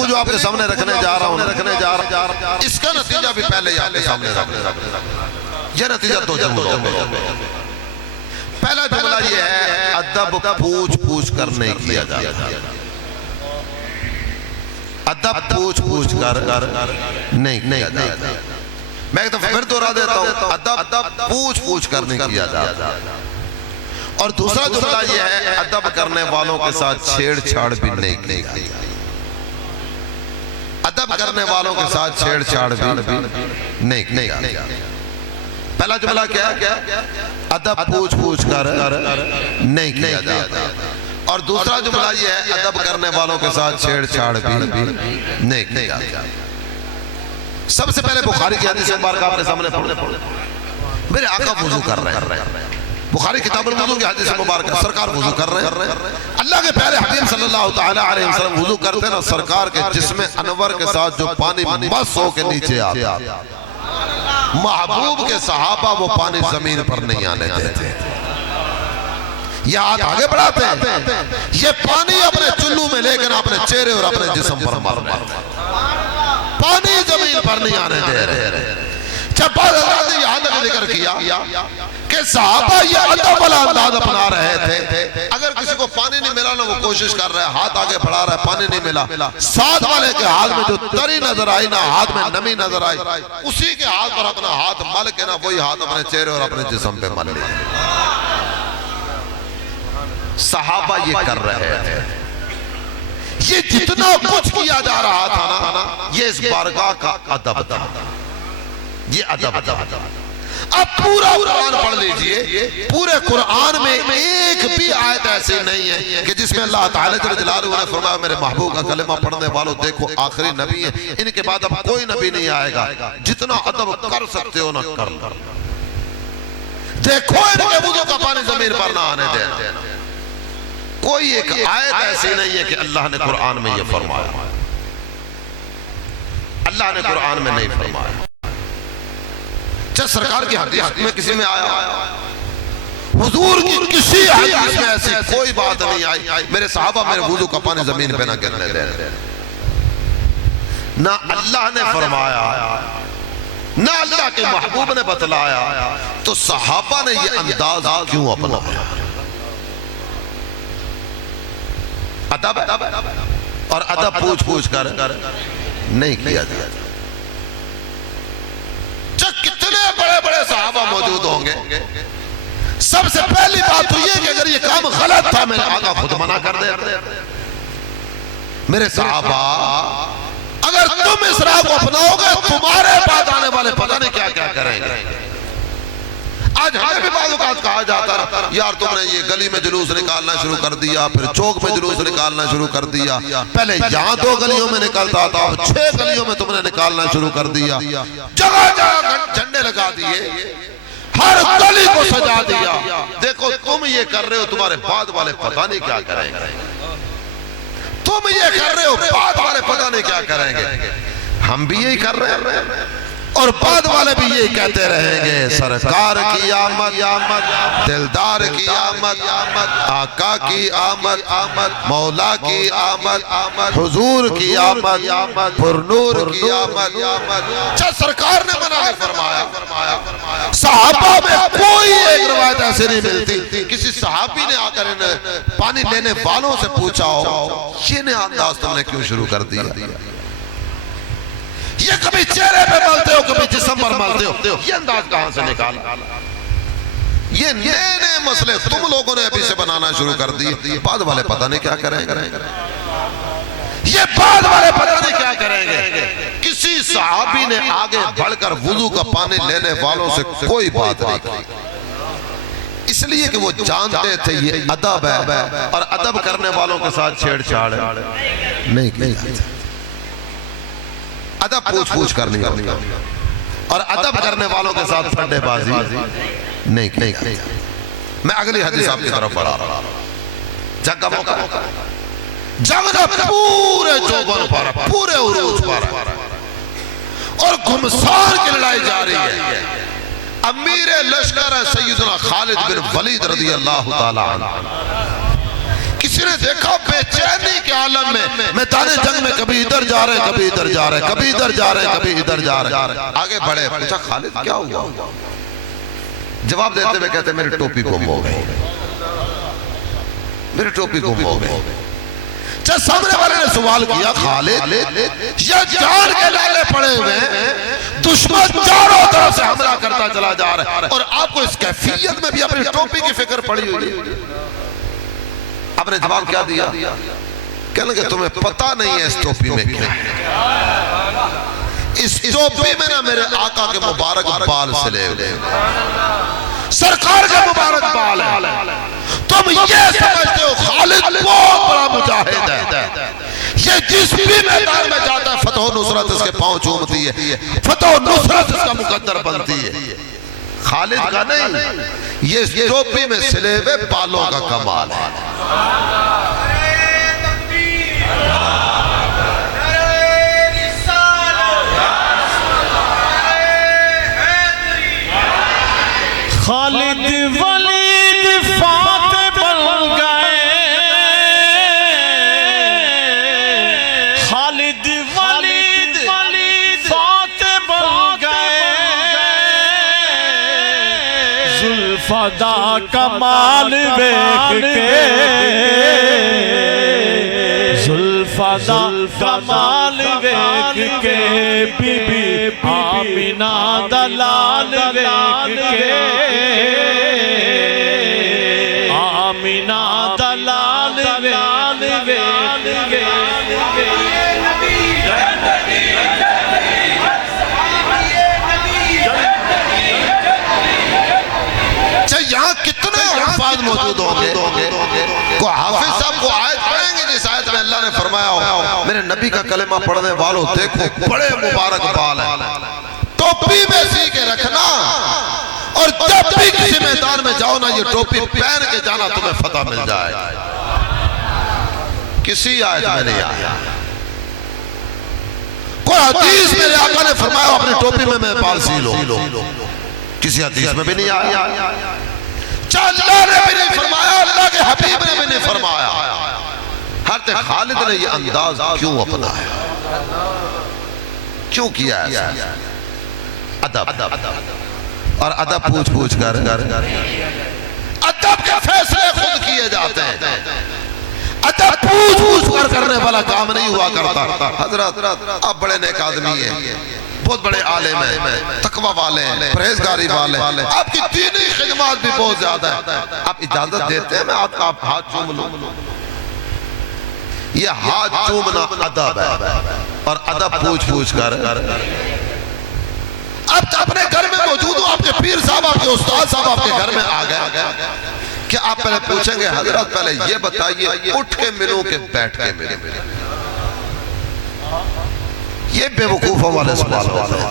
جو آپ کے سامنے رکھنے جا رہا ہوں اس کا نتیجہ بھی پہلے ہی آپ کے سامنے رکھنے. یہ نتیجہ دو جملوں میں. پہلا جملہ یہ ہے ادب پوچھ پوچھ کر نہیں کیا جاتا. ادب پوچھ پوچھ کر نہیں کیا جاتا. میں ایک دفعہ پھر دوہرا دیتا ہوں، ادب پوچھ پوچھ کر نہیں کیا جاتا. اور دوسرا جملہ یہ ہے ادب کرنے والوں کے ساتھ چھیڑ چھاڑ بھی نہیں کی جاتی. ادب کرنے والوں کے ساتھ چھیڑ چھاڑ بھی نہیں کیا. پہلا جملہ کیا ہے؟ ادب پوچھ پوچھ کر نہیں کیا جاتا. اور دوسرا جملہ یہ ہے ادب کرنے والوں کے ساتھ چھیڑ چھاڑ بھی نہیں کیا. سب سے پہلے بخاری کی حدیث مبارکہ آپ کے سامنے پڑھیں. میرے آقا وضو کر رہے ہیں. بخاری کتاب الوضو کی حدیث مبارکہ سرکار وضو کر رہے ہیں. اللہ کے پیارے حبیب صلی اللہ تعالی علیہ وسلم وضو کرتے ہیں نا، سرکار کے جسم انور کے ساتھ جو پانی مس ہو کے نیچے آتا، محبوب کے صحابہ وہ پانی زمین پر نہیں آنے دیتے. یہ ہاتھ آگے بڑھاتے ہیں، یہ پانی اپنے چلو میں لے کر اپنے چہرے اور اپنے جسم پر مارتے ہیں. پانی زمین پر نہیں آنے دے رہے. جب بعض حضرات نے یہاں تک ذکر کیا کہ صحابہ یہ ادب والا انداز اپنا رہے تھے. اگر کسی کو پانی نہیں ملا نا، وہ کوشش کر رہا ہے، ہاتھ آگے بڑھا رہا ہے، پانی نہیں ملا. ساتھ والے کے ہاتھ میں جو تری نظر آئی نا، ہاتھ میں نمی نظر آئی، اسی کے ہاتھ پر اپنا ہاتھ مل کے نا وہی ہاتھ اپنے چہرے اور اپنے جسم پہ مل لیا. صحابہ یہ کر رہے تھے. یہ جتنا کچھ کیا جا رہا تھا نا، یہ اس بارگاہ کا ادب تھا. یہ ادب تھا. اب پورا قرآن پڑھ لیجئے، پورے قرآن میں ایک بھی آیت ایسی نہیں ہے کہ جس میں اللہ تعالیٰ جل جلالہ نے فرمایا میرے محبوب کا کلمہ پڑھنے والوں دیکھو آخری نبی ہے، ان کے بعد اب کوئی نبی نہیں آئے گا، جتنا ادب کر سکتے ہو نہ کر. دیکھو ان کے وضو کا پانی زمین پر نہ آنے دینا. کوئی ایک آیت ایسی نہیں ہے کہ اللہ نے قرآن میں یہ فرمایا. اللہ نے قرآن میں نہیں فرمایا. سرکار کی حدیث میں کسی میں آیا، حضور کی کسی حدیث میں ایسی کوئی بات نہیں آئی میرے صحابہ میرے وضو کا پانی زمین پہ نہ گرنے دے. نہ اللہ نے فرمایا، نہ اللہ کے محبوب نے بتلایا، تو صحابہ نے یہ انداز کیوں اپنایا؟ ادب اور ادب پوچھ پوچھ کر نہیں کیا جاتا. کتنے بڑے بڑے صحابہ موجود ہوں گے، سب سے پہلی بات تو یہ کہ اگر یہ کام غلط تھا میرے آقا خود منع کر دے. میرے صحابہ اگر تم اس راہ کو اپناؤ گے تمہارے بعد آنے والے پتہ نہیں کیا کیا کریں گے. آج ہمیں بھی بعض اوقات کہا جاتا ہے یار تم نے یہ گلی میں جلوس نکالنا شروع کر دیا، پھر چوک میں جلوس نکالنا شروع کر دیا، پہلے یہاں 2 گلیوں میں نکلتا تھا، اب 6 گلیوں میں تم نے نکالنا شروع کر دیا، جگہ جگہ جھنڈے لگا دیے، ہر گلی کو سجا دیا۔ دیکھو تم یہ کر رہے ہو، تمہارے بعد والے پتہ نہیں کیا کریں گے، تم یہ کر رہے ہو، بعد والے پتہ نہیں کیا کریں گے۔ ہم بھی یہی کر رہے ہیں اور بعد والے بھی یہی کہتے رہیں گے، سرکار کی آمد، دلدار کی آمد، آقا کی آمد، مولا کی آمد، حضور کی آمد، پرنور کی آمد۔ اچھا سرکار نے منع نہیں فرمایا، صحابہ میں کوئی ایک روایت ایسے نہیں ملتی کسی صحابی نے آ کر پانی لینے والوں سے پوچھا ہو یہ نیا انداز تم نے کیوں شروع کر دیا، یہ کبھی چہرے پہ ملتے ہو کبھی جسم پر ملتے ہو، یہ انداز کہاں سے نکالا؟ یہ نئے مسئلے تم لوگوں نے ابھی سے بنانا شروع کر دی، بعد والے پتہ نہیں کیا کریں گے، یہ بعد والے پتہ نہیں کیا کریں گے۔ کسی صحابی نے آگے بڑھ کر وضو کا پانی لینے والوں سے کوئی بات نہیں کی، اس لیے کہ وہ جانتے تھے یہ ادب ہے اور ادب کرنے والوں کے ساتھ چھیڑ چھاڑ نہیں کی، ادب پوچھ کر نہیں کرنی اور ادب کرنے والوں کے ساتھ پھنڈے بازی نہیں کی۔ میں اگلی حدیث آپ کی طرف بڑھا رہا ہوں۔ جنگ کا موقع، جنگ کا پورے جوبن پر، پورے عروج پر، اور گھمسان کی لڑائی جاری ہے۔ امیر لشکر ہے سیدنا خالد بن ولید رضی اللہ تعالی عنہ۔ کسی نے دیکھا بے چینی کے عالم میں میدان جنگ میں کبھی ادھر جا رہے ہیں کبھی ادھر جا رہے ہیں، کبھی ادھر جا رہے ہیں کبھی ادھر جا رہے ہیں، آگے بڑھے، پوچھا خالد کیا ہوا؟ جواب دیتے ہوئے کہتے میری ٹوپی گم ہو گئی، میری ٹوپی گم ہو گئی۔ جب سامنے والے نے سوال کیا خالد یہ جان کے لالے پڑے ہوئے ہیں، دشمن چاروں طرف سے حملہ کرتا چلا جا رہا ہے اور آپ کو اس کیفیت میں بھی اپنی ٹوپی کی فکر پڑی ہوئی ہے۔ آپ نے جواب کیا دیا؟ کہنے کہ تمہیں پتہ نہیں ہے اس ٹوپی میں کیا، اس ٹوپی میں نا میرے آقا کے مبارک بال سلے ہوئے، سرکار کے مبارک بال ہے۔ تم یہ سمجھتے ہو خالد بہت بڑا مجاہد ہے، یہ جس بھی میدان میں جاتا ہے فتح و نصرت اس کے پاؤں چومتی ہے، فتح و نصرت اس کا مقدر بنتی ہے۔ خالد کا نہیں، یہ ٹوپی میں سلے ہوئے بالوں کا کمال ہے۔ خالد ولید فاتح بن گئے، خالد ولید فاتح بن گئے، ذوالفدا کمال دیکھ کے، ذوالفدا کمال دیکھ کے، بی بی آمینہ دلال دیکھ کے، آمینہ دلال دیکھ کے۔ یہاں کتنے الفاظ موجود ہوں گے، کو حافظ صاحب کو آیت پڑھیں گے جس آیت میں اللہ نے فرمایا ہو میرے نبی کا کلمہ پڑھنے والوں دیکھو بڑے مبارک بال ہیں، ٹوپی میں سی کے رکھنا اور جب بھی کسی میدان میں جاؤ نا یہ ٹوپی پہن کے جانا تمہیں فتح مل جائے۔ کسی آیت میں نہیں آیا، کوئی حدیث میں آقا نے فرمایا اپنی ٹوپی میں بال سی لو، کسی حدیث میں بھی نہیں آیا، اللہ نے بھی نہیں فرمایا، اللہ کے حبیب نے بھی نہیں فرمایا۔ حضرت خالد نے یہ انداز کیوں اپنایا، کیوں کیا ایسا؟ ادب اور ادب پوچھ کر ادب کے فیصلے خود کیے جاتے ہیں، ادب پوچھ کر کرنے والا کام نہیں ہوا کرتا۔ حضرت آپ بڑے نیک آدمی ہیں، بہت بڑے عالم ہیں، تقوی والے ہیں، پرہیزگاری والے ہیں، آپ کی دینی خدمات بھی بہت زیادہ ہیں، آپ اجازت دیتے ہیں میں آپ کا ہاتھ چوم لوں؟ یہ ہاتھ چومنا ادب ہے اور ادب پوچھ کر اب اپنے گھر میں موجود ہو، آپ کے پیر صاحب، آپ کے استاد صاحب آپ کے گھر میں آ گئے کہ آپ پہلے پوچھیں گے حضرت پہلے یہ بتائیے اٹھ کے ملوں کہ بیٹھ کے ملوں؟ یہ بے وقوفوں والے سوال ہوتے ہیں،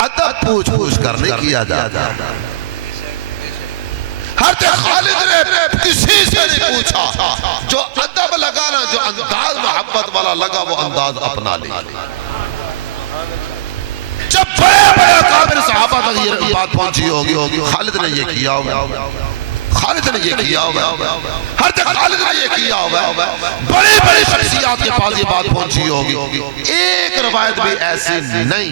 ادب پوچھ پوچھ کر نہیں کیا جاتا۔ حضرت خالد نے کسی سے نہیں پوچھا، جو ادب لگانا، جو انداز محبت والا لگا وہ انداز اپنا لیا۔ جب بڑے بڑے اکابر صحابہ تک یہ بات پہنچی ہوگی، خالد نے یہ کیا ہوگا، خالد نے یہ کیا ہوگا، حضرت خالد نے یہ کیا ہوگا، بڑی بڑی شخصیات کے پاس یہ بات پہنچی ہوگی۔ ایک روایت بھی ایسی نہیں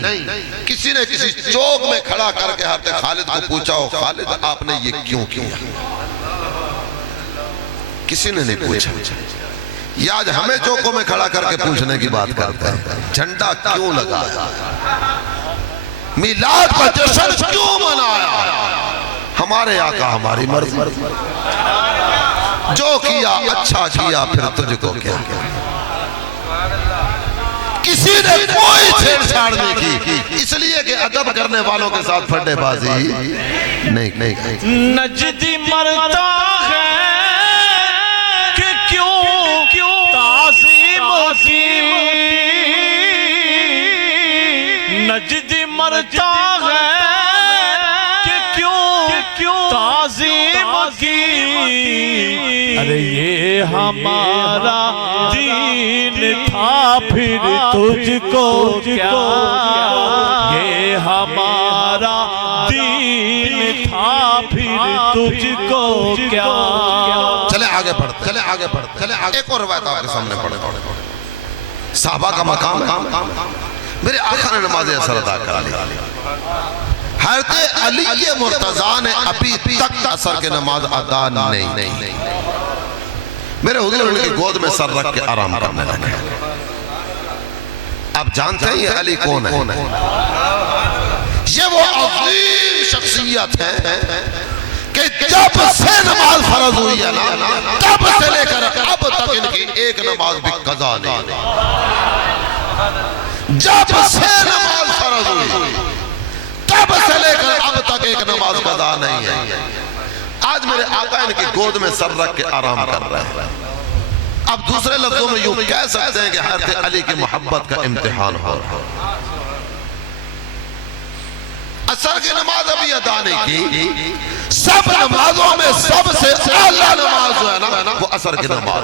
کسی نے کسی چوک میں کھڑا کر کے حضرت خالد کو پوچھا ہو خالد آپ نے یہ کیوں کیا، کسی نے نہیں پوچھا۔ یہ آج ہمیں چوکوں میں کھڑا کر کے پوچھنے کی بات کرتے ہیں، جھنڈا کیوں لگا، میلاد کا جشن کیوں منایا؟ ہمارے آقا ہماری مرضی، جو کیا اچھا کیا، پھر تجھ کو کیا؟ کسی نے کوئی چھیڑ چھاڑ نہیں کی، اس لیے کہ ادب کرنے والوں کے ساتھ پھڈے بازی نہیں۔ نجدی مرتا ہے کہ کیوں تعظیم کی، نجدی مرتا ہے کہ کیوں تعظیم کی، ارے یہ ہمارا دین تھا پھر تجھ کو کیا، یہ ہمارا دین تھا پھر تجھ کو کیا۔ چلے آگے پڑھتے، ایک اور روایت آپ کے سامنے پڑھیں۔ صحابہ کا مقام، میرے آقا نے نماز اثر ادا کر لی۔ حضرت علی مرتضیٰ نے ابھی تک اثر کے نماز ادا نہیں۔ میرے حضور ان کی گود میں سر رکھ کے آرام کرنے لگے۔ آپ جانتے ہیں یہ علی کون ہے؟ یہ وہ عظیم شخصیت ہے کہ جب سے نماز فرض ہوئی ہے نا، تب سے لے کر اب تک ان کی ایک نماز بھی قضا نہیں۔ جب سے نماز فرض ہوئی تب سے لے کر اب تک ایک نماز قضا نہیں ہے۔ آج میرے آقا ان کی گود میں سر رکھ کے آرام کر رہے ہیں۔ اب دوسرے لفظوں میں یوں کہہ سکتے ہیں کہ حضرت علی کی محبت کا امتحان ہو رہا ہے۔ عصر کی نماز ابھی ادا نہیں کی، سب نمازوں میں سب سے اعلیٰ نماز جو ہے نا وہ عصر کی نماز۔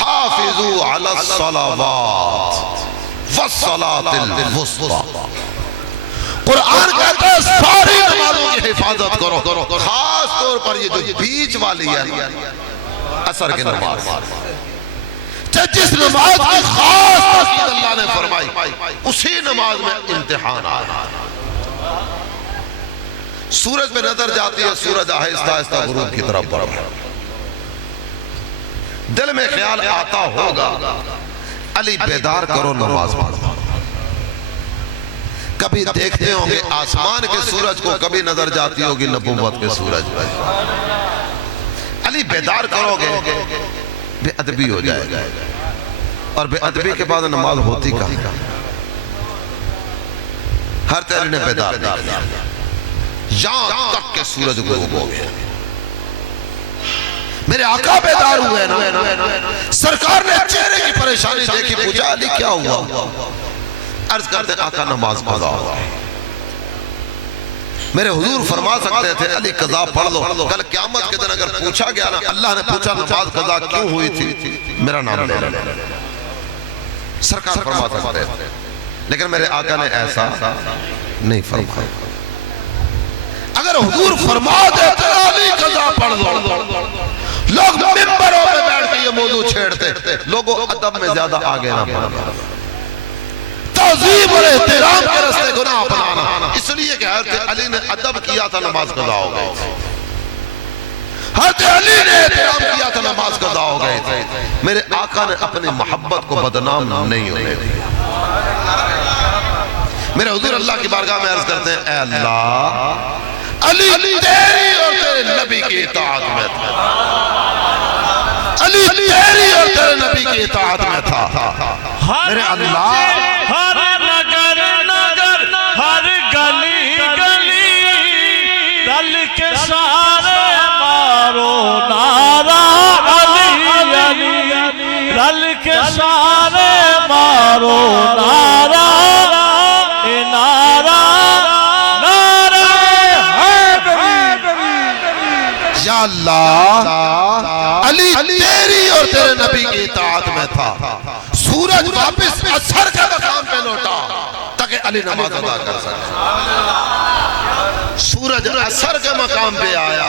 حافظوا علی الصلوات والصلاة الوسطی، قرآن کہتا ہے ساری نمازوں کی حفاظت کرو، خاص طور پر یہ جو بیچ والی ہے عصر کی نماز۔ جس نماز کی خاص تاکید اللہ نے فرمائی اسی نماز میں امتحان آیا۔ سورج پہ نظر جاتی ہے، سورج آہستہ آہستہ غروب کی طرف بڑھ رہا ہے، دل میں خیال آتا ہوگا علی بیدار کرو نماز پڑھو۔ کبھی دیکھتے ہوں گے آسمان کے سورج کو، کبھی نظر جاتی ہوگی نبوت کے سورج پر۔ علی بیدار کرو گے بے ادبی ہو جائے گا، اور بے ادبی کے بعد نماز ہوتی کہاں؟ ہر علی نے بیدار کیا یہاں تک کہ سورج غروب ہو گیا۔ میرے آقا بیدار ہوئے نا، سرکار نے چہرے کی پریشانی دیکھی، پوچھا علی کیا ہوا؟ عرض کرتے آقا نماز قضا ہوا۔ میرے حضور فرما سکتے تھے علی قضا پڑھ لو، کل قیامت کے دن اگر پوچھا گیا نا اللہ نے پوچھا نماز قضا کیوں ہوئی تھی، میرا نام لے لے، سرکار فرما سکتے تھے، لیکن میرے آقا نے ایسا نہیں فرمایا۔ اگر حضور فرما دیتے علی قضا پڑھ لو، لوگ ممبروں پہ بیٹھ کے یہ موضوع چھیڑتے، لوگوں ادب میں زیادہ آگے نہ بڑھنا، تعظیم اور احترام کے راستے کو نہ اپنانا، اس لیے کہ حضرت علی نے ادب کیا تھا نماز قضا ہو گئی تھی، حضرت علی نے احترام کیا تھا نماز قضا ہو گئی تھی۔ میرے آقا نے اپنی محبت کو بدنام نہیں ہونے دیا۔ میرے حضور اللہ کی بارگاہ میں عرض کرتے ہیں اے اللہ، علی تیری اور تیرے نبی کی اطاعت میں تھا، علی تیری اور تیرے نبی کی اطاعت میں تھا۔ میرے اللہ، ہر نگر ہر کے سارے مارو نعرہ اے نعرہ نعرہ حیدری یا اللہ علی تیری اور تیرے نبی کی اطاعت میں تھا، سورج واپس اثر کا مقام پہ لوٹا تاکہ علی نماز ادا کر سکے، سورج اثر کے مقام پہ آیا،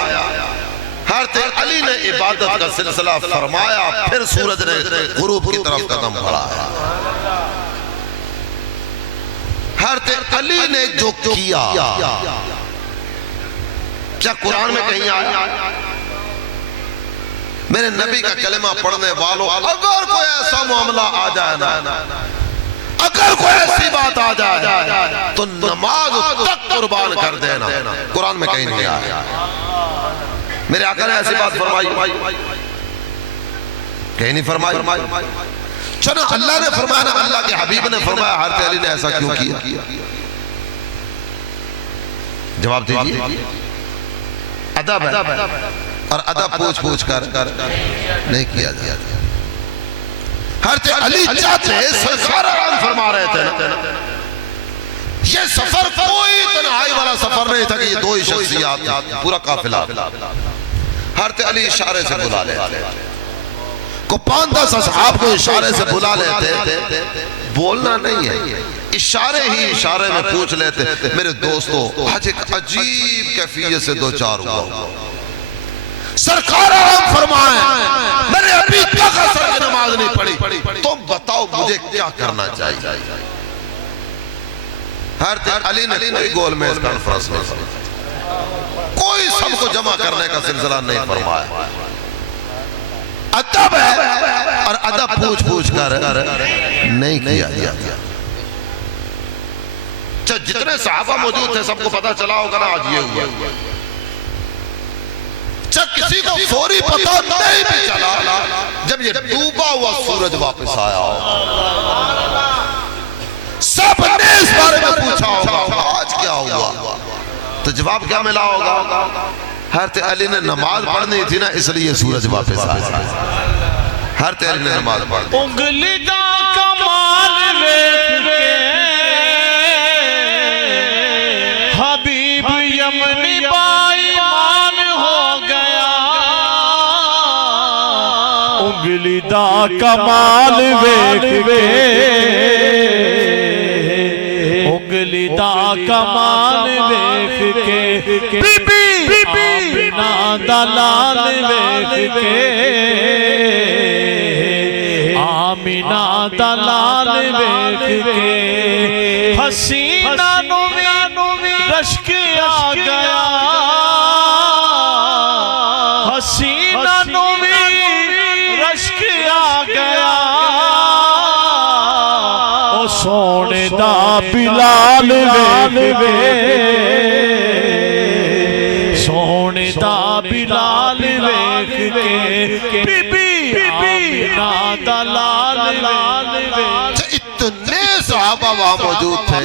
حضرت علی نے عبادت کا سلسلہ فرمایا، پھر سورج نے غروب کی طرف قدم بڑھایا۔ حضرت علی نے جو کیا کیا قرآن میں کہیں آیا؟ میرے نبی کا کلمہ پڑھنے والوں اگر کوئی ایسا معاملہ آ جائے نا، اگر کوئی ایسی بات آ جائے تو نماز تک قربان کر دینا، قرآن میں کہیں نہیں آیا۔ میرے آقا نے ایسی بات فرمائی کہیں نہیں فرمائی؟ چلو اللہ نے فرمایا نا، اللہ کے حبیب نے فرمایا، حضرت علی نے ایسا کیوں کیا؟ جواب دیجئے۔ ادب ہے اور ادب پوچھ کر نہیں کیا جاتا۔ حضرت علی چاہتے سرکار آرام فرما رہے تھے، یہ سفر کوئی تنہائی والا سفر نہیں تھا کہ یہ دو ہی شخصیات، پورا قافلہ۔ حضرت علی اشارے سے بلا لیتے، کو 5-10 اصحاب کو اشارے سے بلا لیتے، بولنا نہیں ہے، اشارے ہی اشارے میں پوچھ لیتے، میرے دوستو آج ایک عجیب کیفیت سے دو چار ہوا، سرکار آرام فرمائیں، میں نے ابھی تک اثر کی نماز نہیں پڑھی، تم بتاؤ مجھے کیا کرنا چاہیے؟ حضرت علی نے کوئی گول میز کانفرنس نہیں فرمایا، کوئی سب کو جمع کرنے کا سلسلہ نہیں فرمایا۔ ادب ہے اور ادب پوچھ کر نہیں کیا جاتا۔ جتنے صحابہ موجود تھے سب کو پتا چلا ہوگا نا آج یہ ہوا، کسی کو فوری پتا نہیں بھی چلا جب یہ ڈوبا ہوا سورج واپس آیا ہوگا، سب نے اس بارے میں پوچھا ہوگا آج کیا ہوا، تو جواب کیا ملا ہوگا؟ حضرت علی نے نماز پڑھنی تھی نا، اس لیے سورج واپس آیا۔ حضرت علی نے نماز پڑھنی، انگلی دا کمال ویکھ کے حبیب یمنی بائیمان ہو گیا، انگلی دا کمال ویکھ کے انگلی دا کمال ویکھ کے بی بی آمینہ دا لال ویکھ کے آمینہ دا لال ویکھ کے حسینہ نو رشک آ گیا، حسینہ نو رشک آ گیا، او سونے دا بلال ویکھ کے سونے دا بلال ویکھ کے بی بی آمینہ دا لال ویکھ کے۔ اتنے صحابہ وہاں موجود تھے،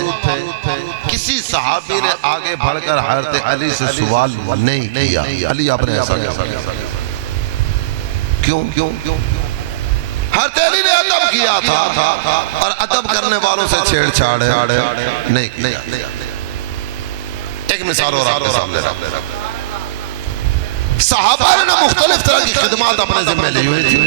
کسی صحابی نے آگے بڑھ کر حضرت علی سے سوال نہیں کیا، علی آپ نے ایسا کیوں؟ حضرت علی نے ادب کیا تھا اور ادب کرنے والوں سے چھیڑ چھاڑ نہیں کیا۔ ایک مثال اور آپ کے سامنے رکھ، صحابہ نے مختلف طرح کی خدمات اپنے ذمہ لی ہوئی تھی۔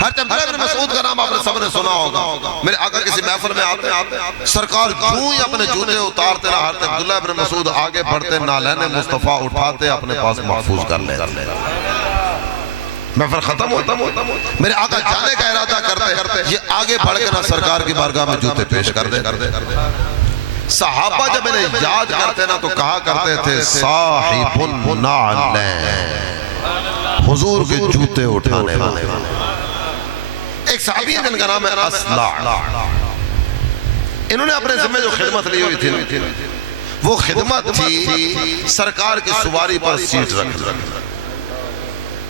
حضرت عبداللہ بن مسعود کا نام آپ نے سب نے سنا ہوگا، میرے آقا کسی محفل میں آتے سرکار جوں ہی اپنے جوتے اتارتے نا، حضرت عبداللہ بن مسعود آگے بڑھتے، نالین مصطفیٰ اٹھاتے اپنے پاس محفوظ کر لیتے، محفل ختم ہوتا، میرے آقا جانے کا ارادہ کرتے، یہ آگے بڑھ کے نا سرکار کی بارگاہ میں جوتے پیش کر دے۔ صحابہ جب انہیں یاد کرتے نا تو کہا کرتے تھے صاحب النعلین، حضور کے جوتے اٹھانے والے۔ ایک صحابی جن کا نام ہے اسلع، انہوں نے اپنے ذمہ جو خدمت لی ہوئی تھی وہ خدمت تھی سرکار کی سواری پر سیٹ رکھنا۔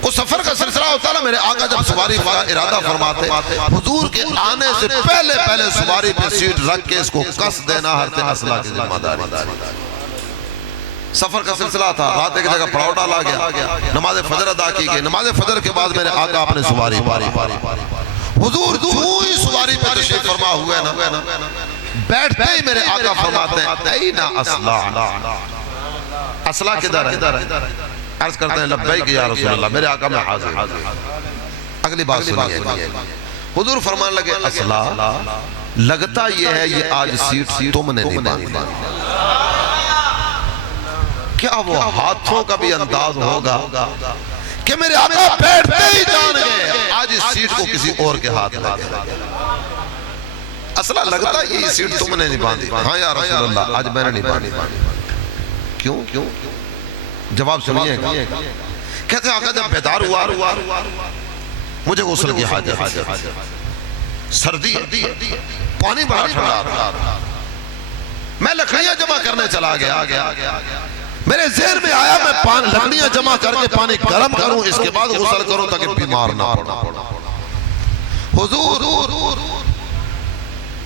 وہ سفر کا سلسلہ ہوتا نا، میرے آقا جب سواری کا ارادہ فرماتے حضور کے آنے سے پہلے سواری پہ سیٹ رکھ کے اس کو کس دینا حضرت اسلع کی ذمہ داری۔ سفر کا سلسلہ تھا، رات ایک جگہ پڑاؤ ڈالا گیا، نماز فجر ادا کی گئی، نماز فجر کے بعد میرے آقا اپنے سواری پاری حضور جو ہی سواری پہ تشریف فرما ہوئے نا، بیٹھتے ہی میرے آقا فرماتے ہیں این اصلا، اصلا کدھر ہے؟ عرض کرتے ہیں لبیک یا رسول اللہ، میرے آقا میں حاضر۔ اگلی بات سنیے، حضور فرمان لگے اصلا لگتا یہ ہے یہ آج سیٹ تم نے نہیں باندھی۔ کیا وہ ہاتھوں کا بھی انداز ہوگا کہ میرے آقا بیٹھتے ہی جان گئے آج اس سیٹ کو کسی اور کے ہاتھ لگے؟ اصلا لگتا یہ سیٹ تم نے نہیں باندھی۔ ہاں یا رسول اللہ آج میں نے نہیں باندھی۔ کیوں؟ جواب سنیے گا۔ کہتے ہیں آقا جب بیدار ہوا مجھے غسل کی حاجت، سردی پانی بڑا ٹھنڈا تھا، میں لکڑیاں جمع کرنے چلا گیا، میرے ذہن میں آیا میں لکڑیاں جمع کر کے پانی گرم کروں اس کے بعد غسل کروں تاکہ بیمار نہ پڑا۔ حضور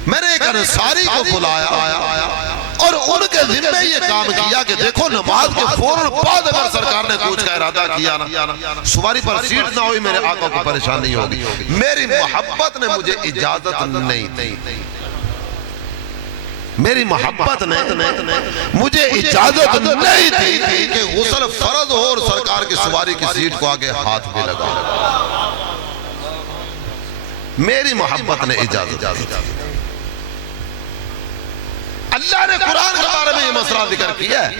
میں نے ایک انصاری کو بلایا اور ان کے ذمہ یہ کام کیا کہ دیکھو نماز کے فوراً بعد اگر سرکار نے کوچ کا ارادہ کیا نا، سواری پر سیٹ نہ ہوئی میرے آقا کو پریشانی ہوگی۔ میری محبت نے مجھے اجازت نہیں دی، میری محبت نے مجھے اجازت نہیں دی کہ غسل فرض ہو اور سرکار کی سواری کی سیٹ کو آگے ہاتھ بھی لگا۔ میری محبت نے اجازت دی۔ اللہ نے قرآن کے بارے میں یہ مسئلہ ذکر کیا ہے۔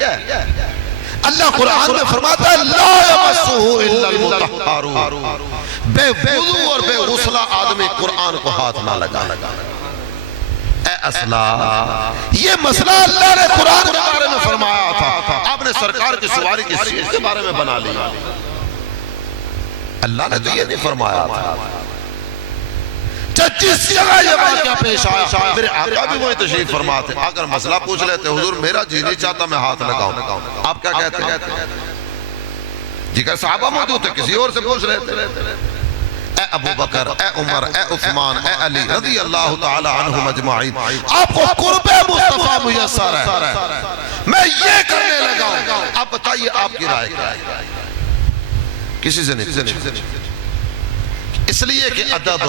اللہ قرآن میں فرماتا ہے لا یمسہ الا المطہرون، بے وضو اور بے غسلہ آدمی قرآن کو ہاتھ نہ لگا۔ اے اصلا یہ مسئلہ اللہ نے قرآن کے بارے میں فرمایا تھا، آپ نے سرکار کی سواری کی سیٹ کے بارے میں بنا لیا۔ اللہ نے تو یہ نہیں فرمایا تھا۔ جس جگہ یہ واقعہ پیش آیا میرے آقا بھی وہی تشریف فرماتے، اگر مسئلہ پوچھ لیتے حضور میرا جی نہیں چاہتا میں ہاتھ لگاؤں، آپ کیا کہتے ہیں؟ جی کہ صحابہ موجود تھے کسی اور سے پوچھ رہے تھے۔ اے ابو بکر، اے عمر، اے عثمان، اے علی رضی اللہ تعالی عنہم اجمعین، آپ کو قرب مصطفیٰ میسر ہے، میں یہ کرنے لگا، آپ بتائیے آپ کی رائے کیا ہے؟ کسی سے نہیں پوچھا، اس لیے کہ ادب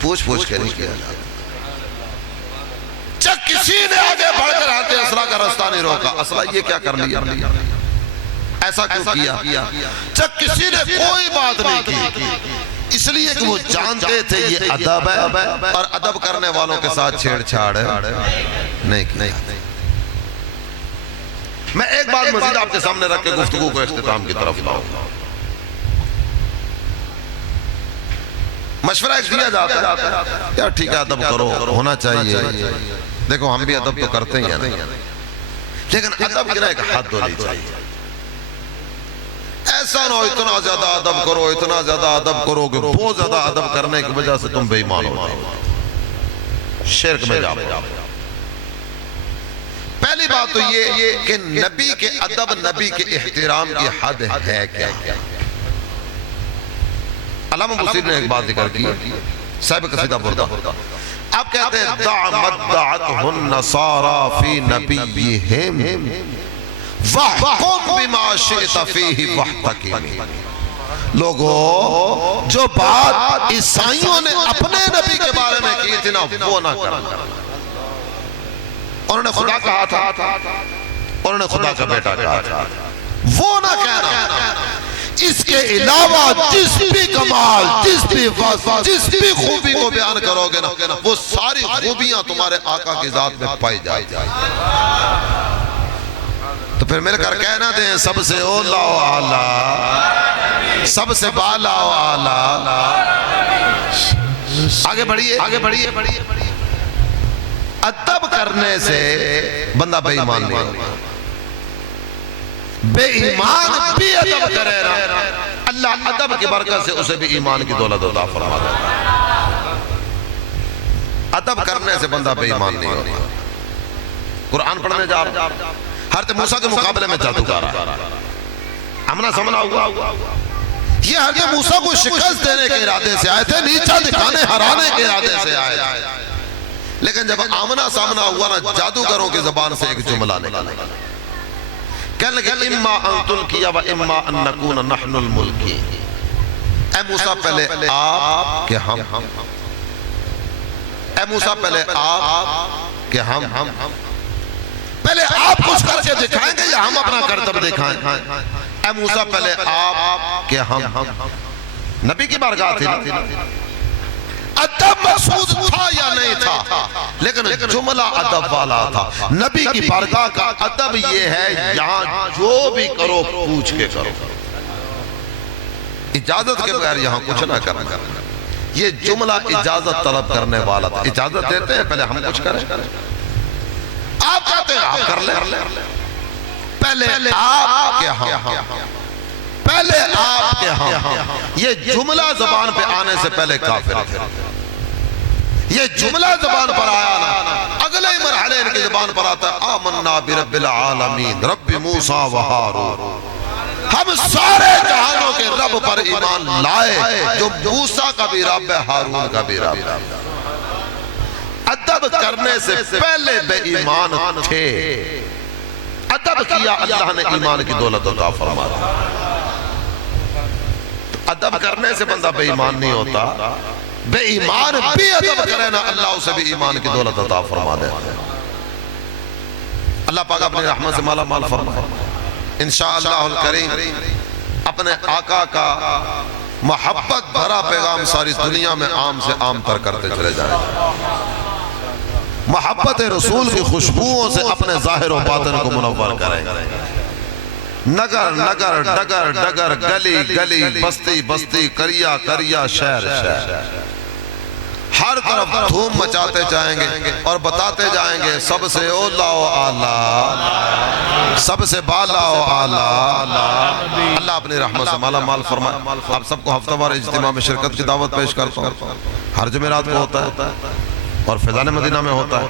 پوچھ کے نہیں کیا جاتا۔ جب کسی نے آگے بڑھ کر آتے اسرا کا رستہ نہیں روکا، اسرا یہ کیا کر لیا، ایسا کیوں کیا؟ جب کسی نے کوئی بات نہیں کی، اس لیے کہ وہ جانتے تھے یہ ادب ہے اور ادب کرنے والوں کے ساتھ چھیڑ چھاڑ نہیں کی۔ میں ایک بات مزید آپ کے سامنے رکھ کے گفتگو کو اختتام کی طرف لاؤں۔ مشورہ ایک دیا جاتا ہے یار ٹھیک ہے ادب کرو، ہونا چاہیے، دیکھو ہم بھی ادب تو کرتے ہیں لیکن ادب کی نا ایک حد ہونی چاہیے۔ ایسا نہ ہو اتنا زیادہ ادب کرو، اتنا زیادہ ادب کرو کہ بہت زیادہ ادب کرنے کی وجہ سے تم بے ایمان ہو جاؤ، شرک میں جاؤ۔ پہلی بات تو یہ کہ نبی کے ادب، نبی کے احترام کی حد ہے کیا؟ علامہ بصیر نے ایک بات ذکر کی، صاحب قصیدہ بردہ، آپ کہتے ہیں دع مدعتہ النصارى فی نبیہم وحکم بما شئت فیہ وحتکم۔ لوگوں جو بات عیسائیوں نے اپنے نبی کے بارے میں کی تھی نا وہ نہ کرنا، انہوں نے خدا کہا تھا، انہوں نے خدا کا بیٹا کہا تھا، وہ نہ کہنا۔ اس کے علاوہ جس بھی کمال، جس بھی وصف، جس بھی خوبی کو بیان کرو گے نا وہ ساری خوبیاں تمہارے آقا کی ذات میں پائی جائے۔ تو پھر مل کر کہنا دیں سب سے اولا و اعلیٰ، سب سے بالا و اعلیٰ۔ آگے بڑھئے، آگے بڑھئے۔ ادب کرنے سے بندہ بے ایمان نہیں ہوگا، بے ایمان بھی ادب کرے رہا اللہ ادب کی برکت سے اسے بھی ایمان کی دولت عطا فرما دے۔ ادب کرنے سے بندہ بے ایمان نہیں ہوگا۔ قرآن پڑھنے جا رہا، حضرت موسیٰ کے مقابلے میں جادوگر آیا، امنا سمنا ہوا، یہ حضرت موسیٰ کو شکست دینے کے ارادے سے آئے تھے، نیچا دکھانے ہرانے کے ارادے سے آئے، لیکن جب آمنا سامنا ہوا نا جادوگروں کی زبان سے ایک جملہ نکلا، کہنے لگے اما ان تلقی و اما ان نکون نحن الملکی، اے موسیٰ پہلے آپ کہ ہم، اے موسیٰ پہلے آپ کہ ہم، پہلے آپ کچھ کر کے دکھائیں گے یا ہم اپنا کرتب دکھائیں؟ اے موسیٰ پہلے آپ کہ ہم، نبی کی بارگاہ تھی نا، ادب مقصود تھا یا نہیں تھا، لیکن جملہ ادب والا تھا۔ نبی کی بارگاہ کا ادب یہ ہے یہاں جو بھی کرو پوچھ کے کرو، اجازت کے بغیر یہاں کچھ نہ کرنا۔ یہ جملہ اجازت طلب کرنے والا تھا، اجازت دیتے ہیں پہلے ہم کچھ کریں، آپ کہتے ہیں آپ کر لیں، پہلے آپ کے ہم، پہلے آپ کے ہم، یہ جملہ زبان پہ آنے سے پہلے کافر تھے۔ یہ جملہ زبان پر آیا نا، اگلے مرحلے ان کی زبان پر آتا ہے آمنا برب العالمین رب موسیٰ و ہارون، ہم سارے جہانوں کے رب پر ایمان لائے جو موسیٰ کا بھی رب ہے، ہارون کا بھی رب ہے۔ ادب کرنے سے پہلے بے ایمان تھے، ادب کیا اللہ نے ایمان کی دولت عطا فرما دی۔ ادب کرنے سے بندہ بے ایمان نہیں ہوتا، بے ایمان بھی ادب کرے نا اللہ اسے بھی ایمان کی دولت عطا فرما دے۔ اللہ پاک اپنی رحمت سے مالا مال فرما، انشاءاللہ الکریم اپنے آقا کا محبت بھرا پیغام ساری دنیا میں عام سے عام تر کرتے چلے جائیں، محبت رسول کی خوشبوؤں سے اپنے ظاہر و باطن کو منور کریں، نگر نگر ڈگر ڈگر گلی گلی بستی بستی کریا کریا شہر شہر ہر طرف دھوم مچاتے جائیں گے اور بتاتے جائیں گے سب سے اولا و اعلیٰ، سب سے بالا و اعلیٰ۔ اللہ اپنی رحمت سے مالا مال فرمائے۔ آپ سب کو ہفتہ وار اجتماع میں شرکت کی دعوت پیش کرتا ہوں، ہر جمعرات کو ہوتا ہے اور فیضان مدینہ میں ہوتا ہے۔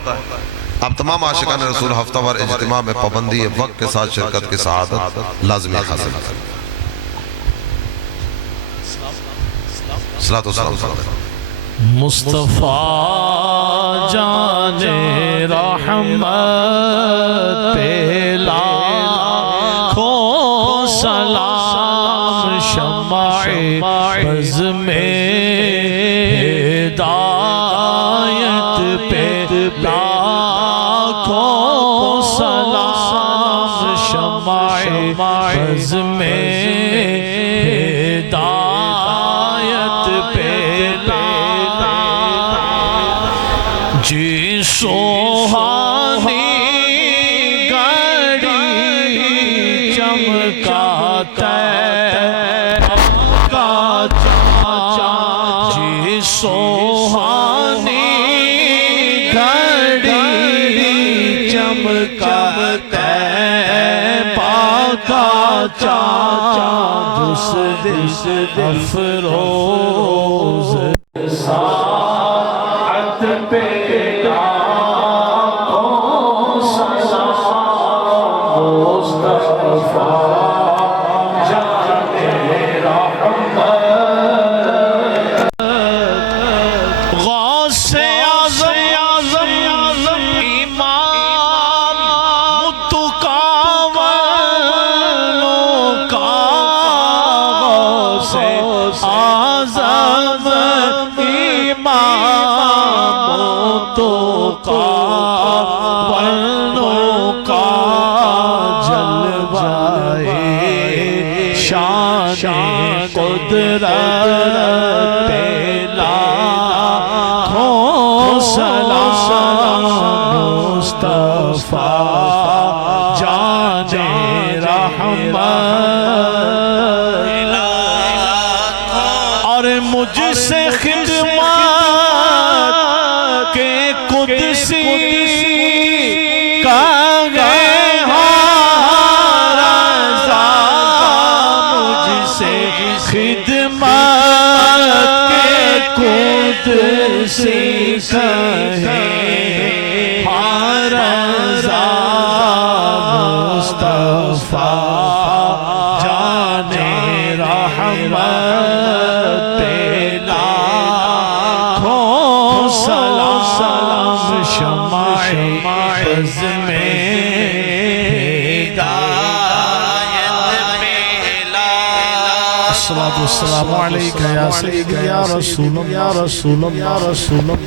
آپ تمام عاشقان رسول ہفتہ وار اجتماع میں پابندی وقت کے ساتھ شرکت کی سعادت لازمی حاصل کریں۔ صلاۃ و سلام علیہ مصطفیٰ جان رحمت پہ لاکھوں سلام، شمع بز میں ہدایت پہ لاکھوں سلام، شمع بز میں جی سوہانی گھڑی چمکاتا ہے کا چاچا، جی سوہانی گھڑی چمکاتا ہے پاکا چاچا، جس دل افروز ساعت پہ مجھ سے خدمت کے قدسی کا گئے رضا، مجھ سے خدمت کے قدسی کا گئے رضا، مصطفیٰ جان رحمت الصلاة والسلام عليك يا سيدي يا رسول الله يا رسول الله يا رسول الله